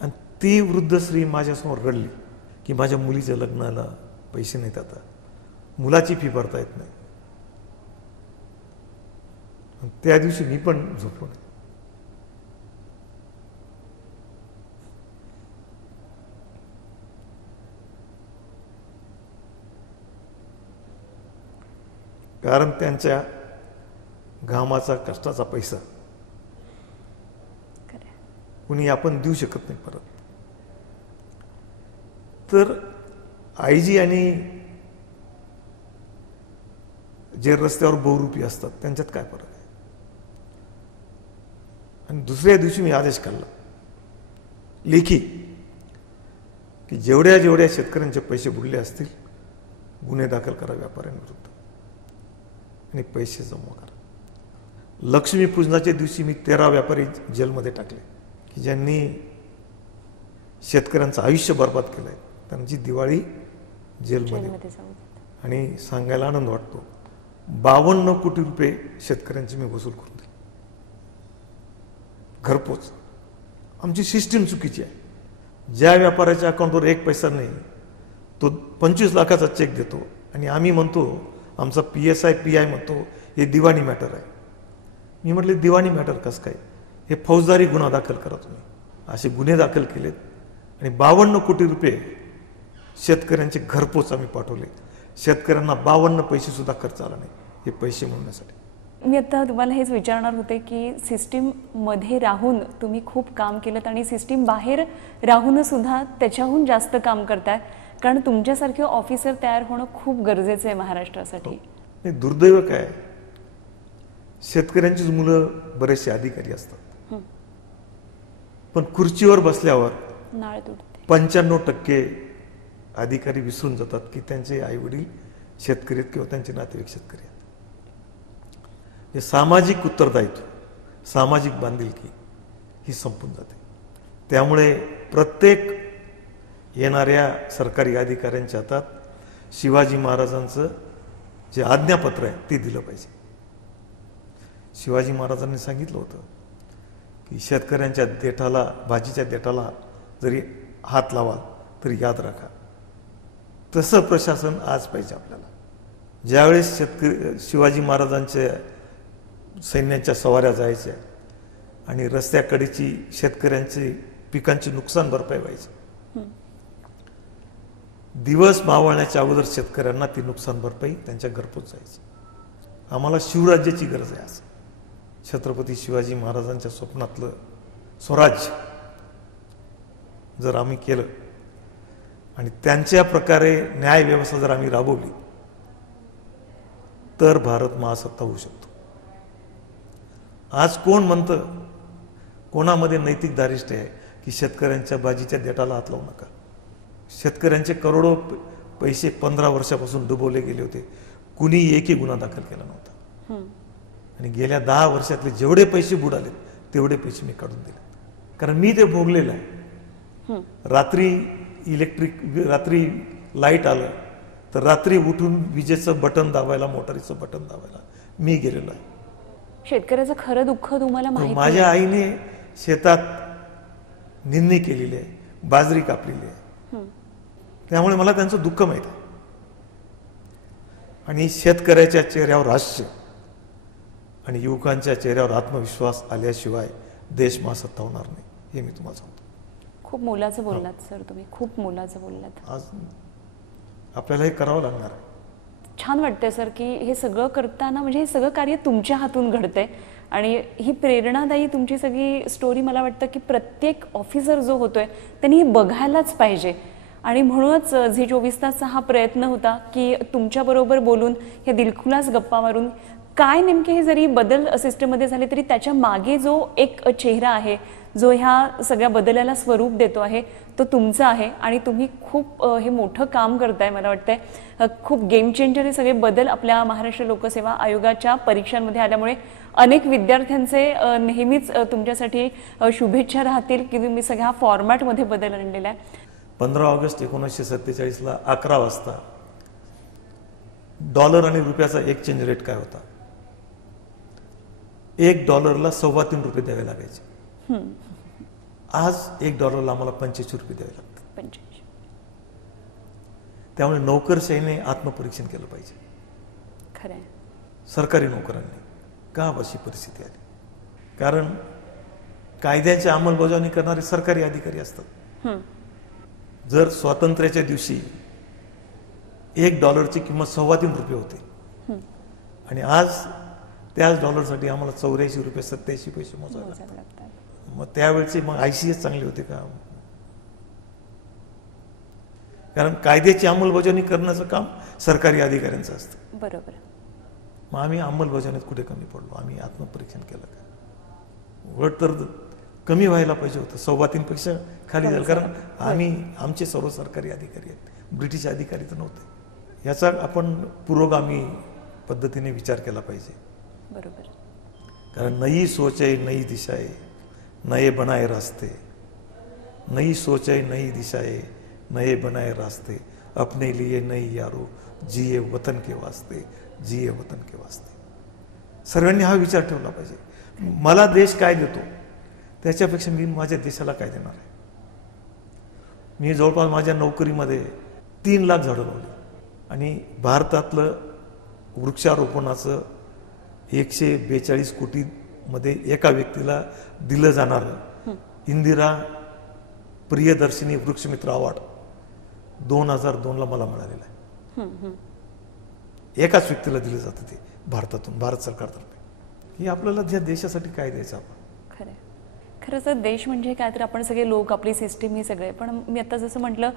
आणि ती वृद्ध स्त्री माझ्यासमोर रडली की माझ्या मुलीच्या लग्नाला पैसे नाहीत, आता मुलाची फी भरता येत नाही. त्या दिवशी मी पण झोपलो नाही. कारण त्यांच्या घामाचा कष्टाचा पैसा कुणी आपण देऊ शकत नाही परत. तर आयजी आणि जे रस्त्यावर बहुरूपी असतात त्यांच्यात काय फरक आहे. आणि दुसऱ्या दिवशी मी आदेश काढला लेखी की जेवढ्या जेवढ्या शेतकऱ्यांचे पैसे बुडले असतील गुन्हे दाखल करा व्यापाऱ्यांविरुद्ध आणि पैसे जमा करा. लक्ष्मीपूजनाच्या दिवशी मी 13 व्यापारी जेलमध्ये टाकले की ज्यांनी शेतकऱ्यांचं आयुष्य बर्बाद केलंय, त्यांची दिवाळी जेलमध्ये. आणि सांगायला आनंद वाटतो 52 कोटी रुपये शेतकऱ्यांचे मी वसूल करून दिले घरपोच. आमची सिस्टीम चुकीची आहे. ज्या व्यापाऱ्याच्या अकाउंटवर 1 पैसा नाही तो 25 लाखाचा चेक देतो आणि आम्ही म्हणतो, आमचा PSI PI म्हणतो हे दिवाणी मॅटर आहे. मी म्हटले दिवाणी मॅटर कसं काय, हे फौजदारी गुन्हा दाखल करा तुम्ही. असे गुन्हे दाखल केलेत आणि 52 कोटी रुपये शेतकऱ्यांचे घरपोच आम्ही पाठवले. शेतकऱ्यांना 52 पैसे सुद्धा खर्च आला नाही हे पैसे मिळवण्यासाठी. मी आता तुम्हाला हेच विचारणार होते की सिस्टीममध्ये राहून तुम्ही खूप काम केलं आणि सिस्टीम बाहेर राहून सुद्धा त्याच्याहून जास्त काम करताय, कारण तुमच्यासारखे ऑफिसर तयार होणं खूप गरजेचं आहे महाराष्ट्रासाठी. दुर्दैव काय, शेतकऱ्यांचीच मुलं बरेचसे अधिकारी असतात, पण खुर्चीवर बसल्यावर 95% अधिकारी विसरून जातात की त्यांचे आई वडील शेतकरी आहेत किंवा त्यांचे नातेवाईक शेतकरी आहेत. हे सामाजिक उत्तरदायित्व, सामाजिक बांधिलकी ही संपून जाते. त्यामुळे प्रत्येक येणाऱ्या सरकारी अधिकाऱ्यांच्या हातात शिवाजी महाराजांचं जे आज्ञापत्र आहे ते दिलं पाहिजे. शिवाजी महाराजांनी सांगितलं होतं की शेतकऱ्यांच्या देठाला, भाजीच्या देठाला जरी हात लावाल तरी याद राखा. तसं प्रशासन आज पाहिजे आपल्याला. ज्यावेळेस शिवाजी महाराजांच्या सैन्याच्या सवाऱ्या जायच्या आणि रस्त्याकडेची शेतकऱ्यांची पिकांची नुकसान भरपाई व्हायची, दिवस मावळण्याच्या अगोदर शेतकऱ्यांना ती नुकसान भरपाई त्यांच्या घरपोच जायची. आम्हाला शिवराज्याची गरज आहे. आज छत्रपती शिवाजी महाराजांच्या स्वप्नातलं स्वराज्य जर आम्ही केलं आणि त्यांच्या प्रकारे न्याय व्यवस्था जर आम्ही राबवली तर भारत महासत्ता होऊ शकतो. आज कोण म्हणतं, कोणामध्ये नैतिक दारिष्ट्य आहे की शेतकऱ्यांच्या भाजीच्या देठाला हात लावू नका. शेतकऱ्यांचे करोडो पैसे 15 वर्षापासून डुबवले गेले होते, कुणी एकही गुन्हा दाखल केला नव्हता. आणि गेल्या 10 वर्षातले जेवढे पैसे बुडाले तेवढे पैसे मी काढून दिले, कारण मी ते भोगलेलं आहे. रात्री लाईट आलं तर रात्री उठून विजेचं बटन दाबायला, मोटारीचं बटन दाबायला मी गेलेलो आहे. शेतकऱ्याचं खरं दुःख तुम्हाला माहिती. माझ्या आईने शेतात निंदणी केलेली आहे, बाजरी कापलेली आहे, त्यामुळे मला त्यांचं दुःख माहित आहे. आणि शेतकऱ्याच्या चेहऱ्यावर हास्य आणि युवकांच्या चेहऱ्यावर आत्मविश्वास आल्याशिवाय देश महासत्ता होणार नाही, हे मी तुम्हाला सांगतो. खूप मोलाचं बोललात सर तुम्ही, खूप मोलाचं बोललात. आज आपल्याला हे करावं लागणार आहे. छान वाटतंय सर की हे सगळं करताना म्हणजे हे सगळं कार्य तुमच्या हातून घडतंय आणि ही प्रेरणादायी तुमची सगळी स्टोरी मला वाटतं की प्रत्येक ऑफिसर जो होतोय त्यांनी हे बघायलाच पाहिजे. आणि म्हणूनच झी 24 तासचा हा प्रयत्न होता की तुमच्याबरोबर बोलून ह्या दिलखुलास गप्पा मारून काय नेमके हे जरी बदल सिस्टममध्ये झाले तरी त्याच्या मागे जो एक चेहरा आहे, जो ह्या सगळ्या बदलाला स्वरूप देतो आहे, तो तुमचा आहे. आणि तुम्ही खूप हे मोठं काम करताय. मला वाटतंय खूप गेम चेंजर हे सगळे बदल आपल्या महाराष्ट्र लोकसेवा आयोगाच्या परीक्षांमध्ये आल्यामुळे अनेक विद्यार्थ्यांचे नेहमीच तुमच्यासाठी शुभेच्छा राहतील की तुम्ही सगळ्या फॉर्मॅटमध्ये बदल आणलेला आहे. 15 ऑगस्ट 1947ला 11 वाजता डॉलर आणि रुपयाचा एक्सचेंज रेट काय होता? $1ला ₹3.25 द्यावे लागायचे. आज $1 आम्हाला ₹25 द्यावे लागतात. 25. त्यामुळे नोकरशाहीने आत्मपरीक्षण केलं पाहिजे. खरं आहे. सरकारी नोकरांनी का अशी परिस्थिती आली? कारण कायद्याची अंमलबजावणी करणारे सरकारी अधिकारी असतात. जर स्वातंत्र्याच्या दिवशी $1ची किंमत ₹3.25 होती आणि आज त्याच डॉलरसाठी आम्हाला ₹84.87 मोजावे लागतात. मग त्यावेळचे मग ICS चांगले होते का? कारण कायद्याची अंमलबजावणी करण्याचं काम सरकारी अधिकाऱ्यांचं असतं. बरोबर. मग आम्ही अंमलबजावणीत कुठे कमी पडलो? आम्ही आत्मपरीक्षण केलं का? उलट तर कमी व्हायला पाहिजे होतं, 3.25पेक्षा खाली झालं. कारण आमचे सर्व सरकारी अधिकारी आहेत, ब्रिटिश अधिकारी तर नव्हते. याचा आपण पुरोगामी पद्धतीने विचार केला पाहिजे. बरोबर. कारण नई सोच है नई दिशा है, नए बनाए रास्ते. नई सोच है नई दिशा है, नए बनाए रास्ते. अपने लिए नहीं यारो, जिये वतन के वास्ते, जिये वतन के वास्ते. सर्वांनी हा विचार ठेवला पाहिजे. मला देश काय देतो त्याच्यापेक्षा मी माझ्या देशाला काय देणार आहे. मी जवळपास माझ्या नोकरीमध्ये 3 लाख झाडं लावली आणि भारतातलं वृक्षारोपणाचं 142 कोटी मध्ये एका व्यक्तीला दिलं जाणारं इंदिरा प्रियदर्शिनी वृक्षमित्र अवॉर्ड 2002ला मला मिळालेलं आहे. एकाच व्यक्तीला दिलं जातं ते भारतातून, भारत सरकारतर्फे. ही आपल्याला ज्या देशासाठी काय द्यायचं आपण. खरं खरं तर देश म्हणजे काय तर आपण सगळे लोक, आपली सिस्टीम ही सगळे. पण मी आता जसं म्हटलं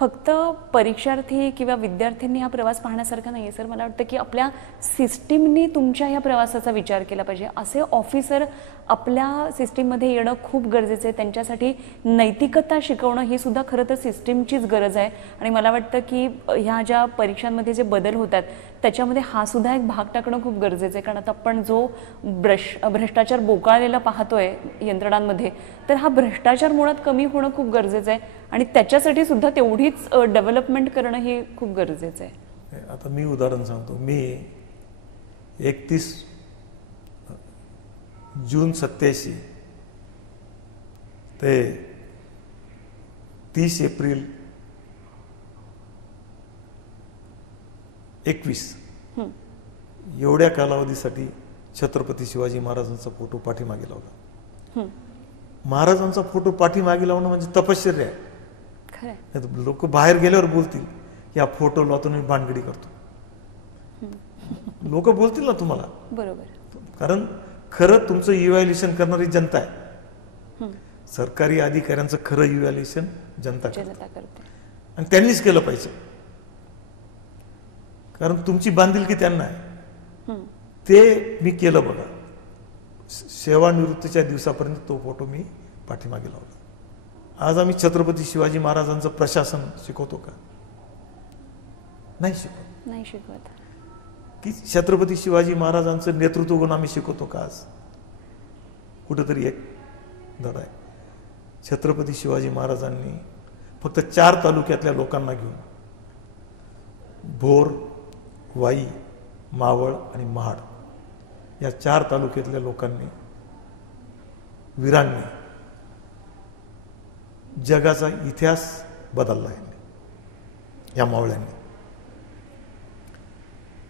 फक्त परीक्षार्थी किंवा विद्यार्थ्यांनी हा प्रवास पाहण्यासारखा नाही आहे सर. मला वाटतं की आपल्या सिस्टीमने तुमच्या ह्या प्रवासाचा विचार केला पाहिजे. असे ऑफिसर आपल्या सिस्टीममध्ये येणं खूप गरजेचं आहे. त्यांच्यासाठी नैतिकता शिकवणं ही सुद्धा खरं तर सिस्टीमचीच गरज आहे. आणि मला वाटतं की ह्या ज्या परीक्षांमध्ये जे बदल होतात त्याच्यामध्ये हा सुद्धा एक भाग टाकणं खूप गरजेचं आहे. कारण आता आपण जो भ्रष्टाचार बोकाळलेला पाहतोय यंत्रणांमध्ये, तर हा भ्रष्टाचार मुळात कमी होणं खूप गरजेचं आहे आणि त्याच्यासाठी सुद्धा तेवढीच डेव्हलपमेंट करणं हे खूप गरजेचं आहे. आता मी उदाहरण सांगतो. मी 31 जून 87 ते 30 एप्रिल 21 एवढ्या कालावधीसाठी छत्रपती शिवाजी महाराजांचा फोटो पाठीमागे लावला. महाराजांचा फोटो पाठीमागे लावणं म्हणजे तपश्चर्या आहे. लोक बाहेर गेल्यावर बोलतील या फोटोला तुम्ही भानगडी करतो. लोक बोलतील ना तुम्हाला. बरोबर. कारण खरं तुमचं इव्हॅल्युएशन करणारी जनता आहे. सरकारी अधिकाऱ्यांचं खरं इव्हॅल्युएशन जनता करते आणि त्यांनीच केलं पाहिजे. कारण तुमची बांधिलकी त्यांना आहे. ते मी केलं बघा. सेवानिवृत्तीच्या दिवसापर्यंत तो फोटो मी पाठीमागे लावला. आज आम्ही छत्रपती शिवाजी महाराजांचं प्रशासन शिकवतो का? नाही शिकवत. की छत्रपती शिवाजी महाराजांचं नेतृत्व गुण आम्ही शिकवतो का? आज कुठेतरी एक धडा आहे. छत्रपती शिवाजी महाराजांनी फक्त 4 तालुक्यातल्या लोकांना घेऊन भोर, वाई, मावळ आणि महाड या 4 तालुक्यातल्या लोकांनी, वीरांनी जगाचा इतिहास बदलला आहे या मावळ्यांनी.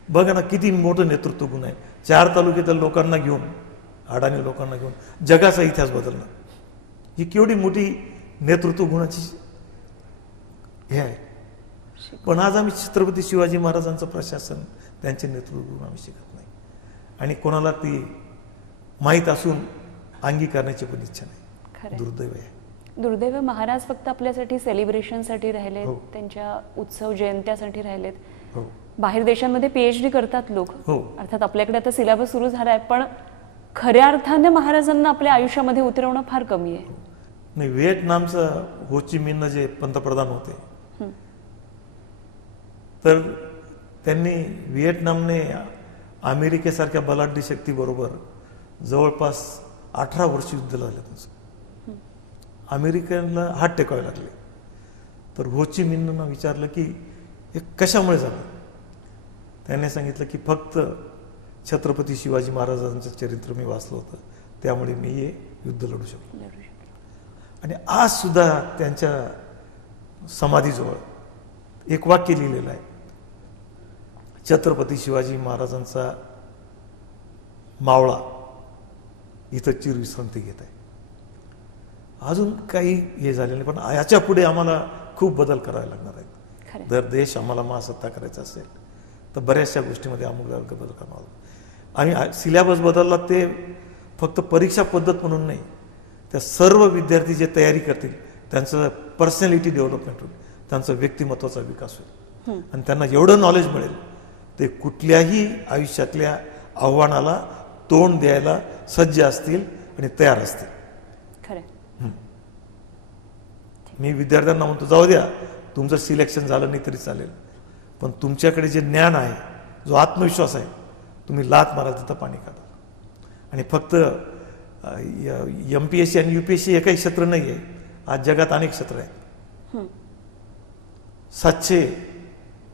बघा ना किती मोठं नेतृत्व गुण आहे. 4 तालुक्यातील लोकांना घेऊन, अडाणी लोकांना घेऊन जगाचा इतिहास बदलणं, ही केवढी मोठी नेतृत्व गुणाची हे आहे. पण आज आम्ही छत्रपती शिवाजी महाराजांचं प्रशासन, त्यांचे नेतृत्व गुण आम्ही शिकत नाही, आणि कोणाला ती माहीत असून अंगीकारण्याची पण इच्छा नाही. दुर्दैव आहे. दुर्दैव. महाराज फक्त आपल्यासाठी सेलिब्रेशनसाठी राहिलेत, हो. त्यांच्या उत्सव जयंत्यासाठी राहिलेत. हो. बाहेर देशांमध्ये PhD करतात लोक. हो. अर्थात आपल्याकडे आता सिलेबस सुरू झाला आहे, पण खऱ्या अर्थाने महाराजांना आपल्या आयुष्यामध्ये उतरवणं फार कमी आहे. नाही, व्हिएतनामचं हो ची मिन्ह जे पंतप्रधान होते, तर त्यांनी व्हिएतनामने अमेरिकेसारख्या बलाढ्य शक्तीबरोबर जवळपास 18 वर्ष युद्ध लागलं त्यांचं. अमेरिकेला हात टेकावे लागले. तर हो ची मिन्हनं विचारलं की हे कशामुळे झालं. त्याने सांगितलं की फक्त छत्रपती शिवाजी महाराजांचं चरित्र मी वाचलं होतं, त्यामुळे मी हे युद्ध लढू शकलो. आणि आज सुद्धा त्यांच्या समाधीजवळ एक वाक्य लिहिलेलं आहे, छत्रपती शिवाजी महाराजांचा मावळा इथं चिरविश्रांती घेत आहे. अजून काही हे झालेलं नाही, पण याच्या पुढे आम्हाला खूप बदल करावे लागणार आहेत. जर देश आम्हाला महासत्ता करायचा असेल तर बऱ्याचशा गोष्टीमध्ये बदल करणार. आम्ही सिलेबस बदलला ते फक्त परीक्षा पद्धत म्हणून नाही, त्या सर्व विद्यार्थी जे तयारी करतील त्यांचं पर्सनॅलिटी डेव्हलपमेंट होईल, त्यांचा व्यक्तिमत्वाचा विकास होईल, आणि त्यांना एवढं नॉलेज मिळेल ते कुठल्याही आयुष्यातल्या आव्हानाला तोंड द्यायला सज्ज असतील आणि तयार असतील. मी विद्यार्थ्यांना म्हणतो, जाऊ द्या तुमचं सिलेक्शन झालं नाही तरी चालेल, पण तुमच्याकडे जे ज्ञान आहे, जो आत्मविश्वास आहे, तुम्ही लात मारा तिथं पाणी काढा. आणि फक्त MPSC आणि UPSC हे काही क्षेत्र नाही आहे. आज जगात अनेक क्षेत्र आहेत. 700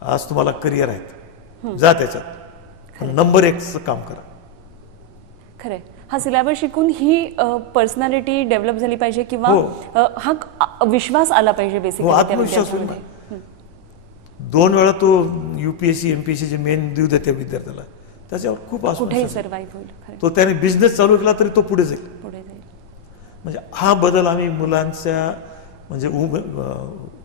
आज तुम्हाला करिअर आहेत, जा त्याच्यात, नंबर 1चं काम करा. खरंय. हा सिलेबस शिकून ही पर्सनॅलिटी डेव्हलप झाली पाहिजे, किंवा हा विश्वास आला पाहिजे बेसिकली. आत्मविश्वास होईल. 2 वेळा तो UPSC MPSC जे मेन देऊ देते विद्यार्थ्याला, त्याच्यावर खूप कुठेही सर्व्हाइव्ह होईल. तो त्याने बिझनेस चालू केला तरी तो पुढे जाईल. म्हणजे हा बदल आम्ही मुलांच्या म्हणजे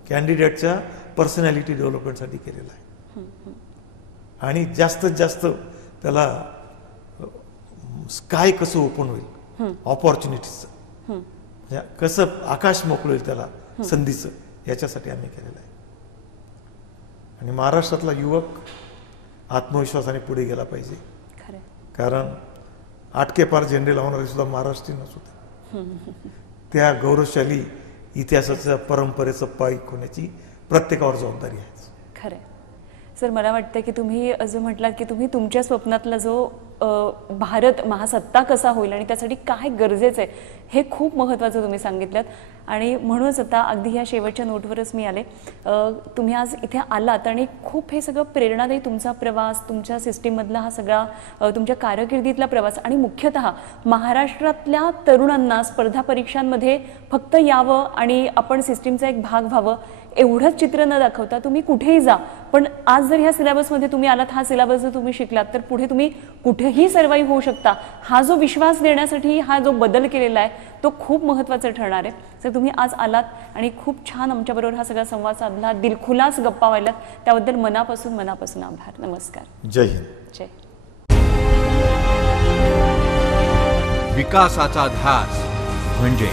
कॅन्डिडेटच्या पर्सनॅलिटी डेव्हलपमेंटसाठी केलेला आहे. आणि जास्तीत जास्त त्याला स्काय कसं ओपन होईल, ऑपॉर्च्युनिटीजचं, म्हणजे कसं आकाश मोकळं होईल त्याला संधीचं, याच्यासाठी आम्ही केलेलं आहे. आणि महाराष्ट्रातला युवक आत्मविश्वासाने पुढे गेला पाहिजे, कारण आटके पार झेंडे लावणारे सुद्धा महाराष्ट्रीयनच होते. त्या गौरवशाली इतिहासाच्या परंपरेचं पाईक होण्याची प्रत्येकावर जबाबदारी आहे. खरं सर, मला वाटतं की तुम्ही जो म्हटलात की तुम्ही तुमच्या स्वप्नातला जो भारत महासत्ता कसा होईल आणि त्यासाठी काय गरजेचं आहे हे खूप महत्त्वाचं तुम्ही सांगितलं. आणि म्हणूनच आता अगदी ह्या शेवटच्या नोटवरच मी आले. तुम्ही आज इथे आलात आणि खूप हे सगळं प्रेरणादायी तुमचा प्रवास, तुमच्या सिस्टीममधला हा सगळा तुमच्या कारकिर्दीतला प्रवास, आणि मुख्यतः महाराष्ट्रातल्या तरुणांना स्पर्धा परीक्षांमध्ये फक्त यावं आणि आपण सिस्टीमचा एक भाग व्हावं एवढंच चित्र न दाखवता तुम्ही कुठेही जा. पण आज जर ह्या सिलेबसमध्ये तुम्ही आलात, हा सिलेबस जर तुम्ही शिकलात, तर पुढे तुम्ही कुठेही सर्वाईव्ह होऊ शकता. हा जो विश्वास देण्यासाठी हा जो बदल केलेला आहे तो खूप महत्त्वाचा ठरणार आहे. तर तुम्ही आज आलात आणि खूप छान आमच्याबरोबर हा सगळा संवाद साधला, दिलखुलास गप्पा व्हायलात, त्याबद्दल मनापासून आभार. नमस्कार. जय हिंद. जय. विकासाचा ध्यास म्हणजे